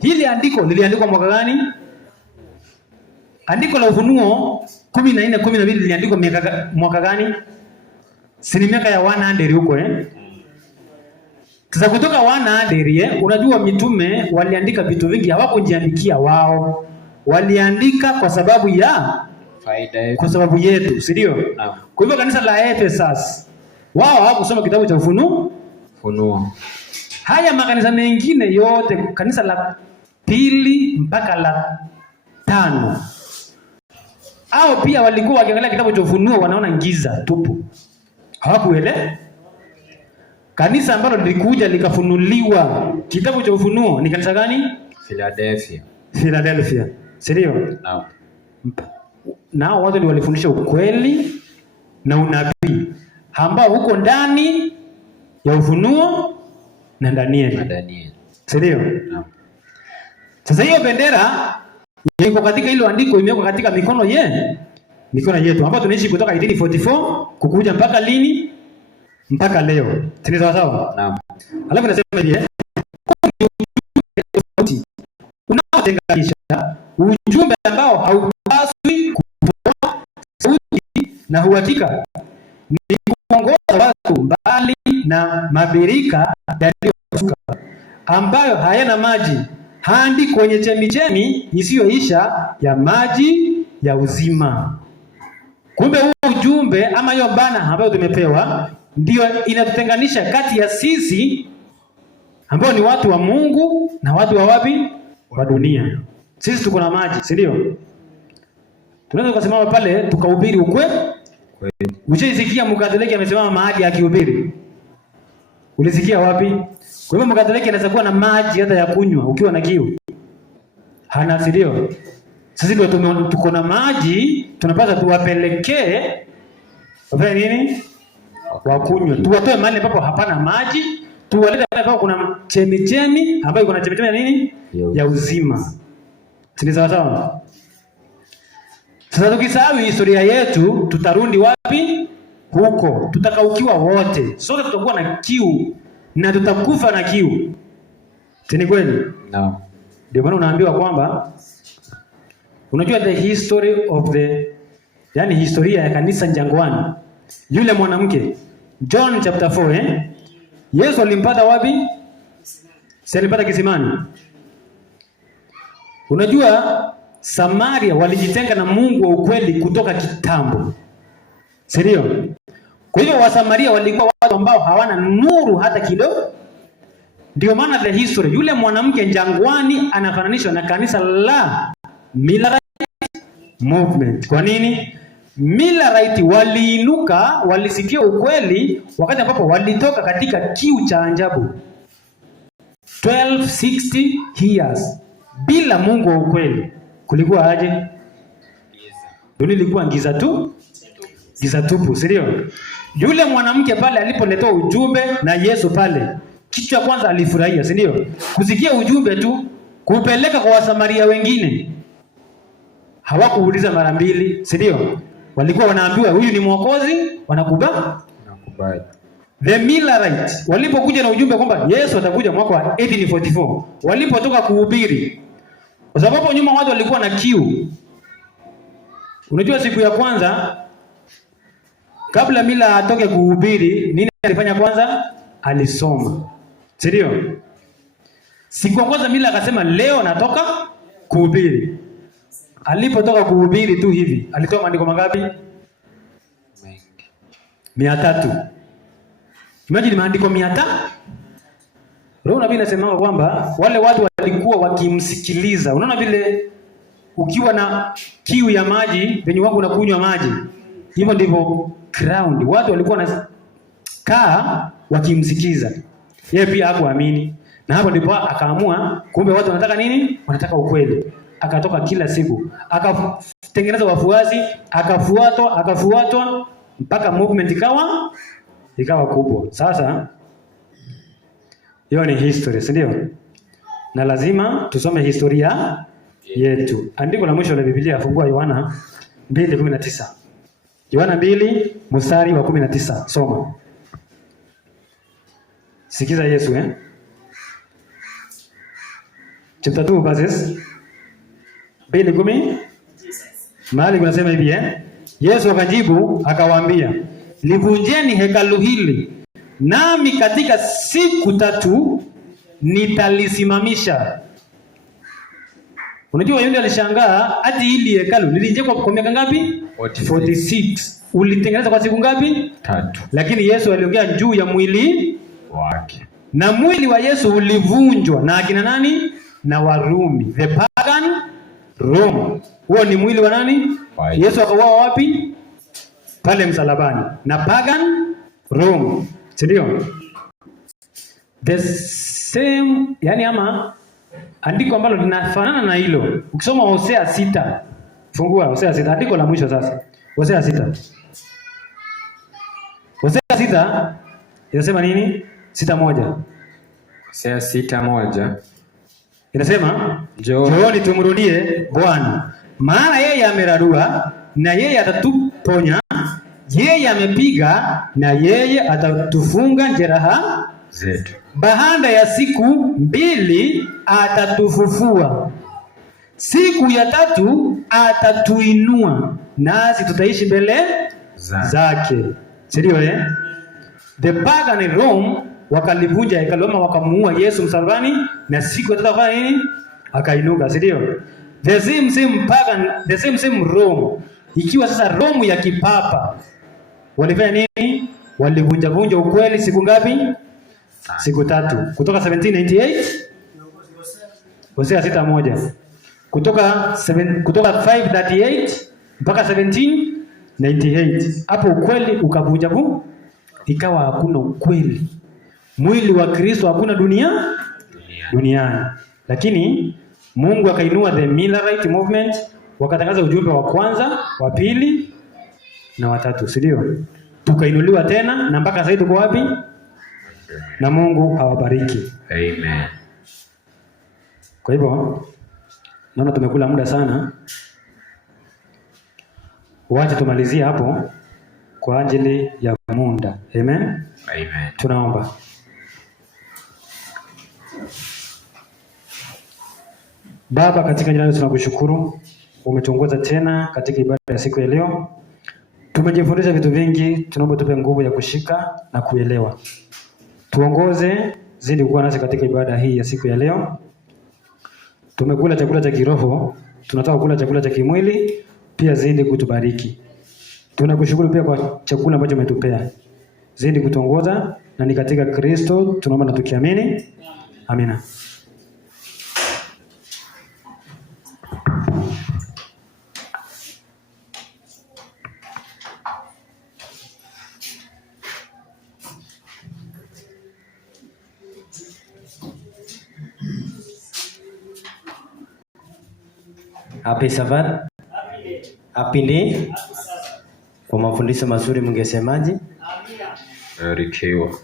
Hili andiko liliandikwa mwaka gani? Andiko la Ufunuo 14:12 liliandikwa mwaka gani? Si ni miaka ya 100 huko Sasa kutoka 100 unajua mitume waliandika vitu vingi, hawakujiandikia wao. Waliandika kwa sababu ya faida yetu. Kwa sababu yetu, si ndio? Naam. Kwa hivyo kanisa la Ephesus wao hawakusoma kitabu cha Ufunuo. Haya makanisa mengine yote, kanisa la 2 mpaka la 5, hao pia walikuwa wakiangalia kitabu cha Ufunuo wanaona giza tupu. Hawakuelewa. Kanisa ambalo lilikuja likafunuliwa kitabu cha Ufunuo ni kanisa gani? Philadelphia. Ndio? Naam. Nao watu walifundisha ukweli na unabii ambao huko ndani ya Ufunuo na Danieli. Ndio? Naam. Sasa hiyo bendera iko katika hilo andiko, imewekwa katika mikono yetu ambapo tunaishi kutoka 1844 kukuja mpaka lini? Mpaka leo. Ni sawa sawa? Naam. Alafu nasema hivi unaotenganisha ujumbe ambao haupaswi kutoa sauti na uhakika ni kuongoza watu mbali na mabirika yaliyosuka ambayo hayana maji hadi kwenye chemichemi isiyoisha ya maji ya uzima. Kumbe huu ujumbe ama hiyo bana ambayo tumepewa ndio inatutenganisha kati ya sisi ambao ni watu wa Mungu na watu wa wapi? Wa dunia. Sisi tuko na maji, si ndio? Tunaweza kusimama pale tukahubiri ukweli. Ushaisikia Mkatoliki amesimama mahali akihubiri? Ulisikia wapi? Kwa hivyo Mkatoliki anaweza kuwa na maji hata ya kunywa ukiwa na kiu. Hana, si ndio? Sisi ndio tuko na maji, tunapaswa tuwapelekee wafanye nini? Wakunywe. Tuwatoe mahali ambapo hapana maji, tuwalete mahali ambapo kuna chemichemi ambayo kuna chemichemi ya nini? Ya uzima. Si sawa sawa? Sasa tukisahau historia yetu, tutarudi wapi? Huko. Tutakaukiwa wote. Sote tutakuwa na kiu na tutakufa na kiu. Si kweli? Naam. Ndio maana unaambiwa kwamba unajua the history of yani historia ya kanisa jangwani. Yule mwanamke John chapter 4 Yesu alimpata wapi? Si alimpata kisimani. Unajua Samaria walijitenga na Mungu wa ukweli kutoka kitambo. Ndio? Kwa hivyo Wasamaria walikuwa watu ambao hawana nuru hata kidogo. Ndio maana the history yule mwanamke jangwani anafananishwa na kanisa la Millerite movement. Kwa nini? Millerite waliinuka, walisikia ukweli wakati ambapo walitoka katika kiu cha ajabu 1260 years bila Mungu wa ukweli. Kulikuwa aje? Dunia ilikuwa giza tu, giza tupu, si ndio? Yule mwanamke pale alipoletea ujumbe na Yesu pale, kitu cha kwanza alifurahia, si ndio? Kusikia ujumbe tu, kupeleka kwa Wasamaria wengine. Hawakuuliza mara mbili, si ndio? Walikuwa wanaambiwa huyu ni Mwokozi, wanakubali. The Millerite walipokuja na ujumbe kwamba Yesu atakuja mwaka wa 1844, walipotoka kuhubiri, kwa sababu nyuma watu walikuwa na kiu. Unajua siku ya kwanza Kabla Mila atoke kuhubiri, nini alifanya kwanza? Alisoma. Si ndio? Sikuongoza Mila akasema leo natoka kuhubiri. Alipotoka kuhubiri tu hivi, alitoa maandiko mangapi? 300. Imagine maandiko 300. Roho nabii anasema kwamba wale watu walikuwa wakimsikiliza. Unaona vile ukiwa na kiu ya maji, venye wako unakunywa maji. Hivyo ndivyo ground. Watu walikuwa wanakaa wakimsikiza. Yeye pia hakuamini. Na hapo ndipo akaamua kumbe watu wanataka nini? Wanataka ukweli. Akatoka kila siku, akatengeneza wafuasi, akafuatwa mpaka movement ikawa kubwa. Sasa hiyo ni history, si ndio? Na lazima tusome historia yetu. Andiko la mwisho la Biblia, fungua Yohana 2:19. Yohana 2 mstari wa 19. Soma. Sikiza Yesu Chapter 2 verses 2:10. Mahali kunasema hivi Yesu akajibu akawaambia, livunjeni hekalu hili, nami katika siku 3 nitalisimamisha. Unajua yule alishangaa, hadi hili hekalu lilijengwa kwa miaka ngapi? 46. Ulitengeneza kwa siku ngapi? 3. Lakini Yesu aliongea juu ya mwili wake. Na mwili wa Yesu ulivunjwa na akina nani? Na Warumi. The pagan Rome. Huo ni mwili wa nani? Yesu akauawa wapi? Pale msalabani. Na pagan Rome. Ndio. The same, yani ama andiko ambalo linafanana na hilo. Ukisoma Hosea 6. Fungua Hosea 6, andiko la mwisho sasa. Hosea 6. Hosea 6 inasema nini? 6:1. Hosea 6:1. Inasema, njooni tumrudie Bwana, maana yeye amerarua na yeye atatuponya, yeye amepiga na yeye atatufunga jeraha zetu. Baada ya siku 2 atatufufua, siku ya 3 atatuinua, nasi tutaishi mbele zake. Ndio The pagan Rome wakalivunja hekalu ama wakamuua Yesu msalabani, na siku ya 3 akafanya nini? Akainuka, si ndio? The same pagan, the same Rome. Ikiwa sasa Rome ya kipapa. Walifanya nini? Walivunja ukweli siku ngapi? Siku 3. Kutoka 1798 Hosea 6:1. Kutoka 538 mpaka 1798. Hapo ukweli ukavunja ikawa hakuna ukweli. Mwili wa Kristo hakuna duniani. Lakini Mungu akainua the Millerite movement, wakatangaza ujumbe wa kwanza, wa pili na wa 3, si ndio? Tukainuliwa tena na mpaka sasa tuko wapi? Na Mungu awabariki. Amen. Kwa hivyo naona tumekula muda sana. Wacha tumalizie hapo kwa ajili ya muda. Amen. Amen. Tunaomba. Baba, katika jina lako tunakushukuru, umetuongoza tena katika ibada ya siku ya leo. Tumejifunza vitu vingi, tunaomba tupe nguvu ya kushika na kuelewa. Tuongoze, zidi kuwa nasi katika ibada hii ya siku ya leo. Tumekula chakula cha kiroho, tunataka kula chakula cha kimwili, pia zidi kutubariki. Tunakushukuru pia kwa chakula ambacho umetupea. Zidi kutuongoza, na ni katika Kristo tunaomba na tukiamini. Amina. Happy Sabbath. Happy day. Kwa mafundisho mazuri mngesemaje? Barikiwa.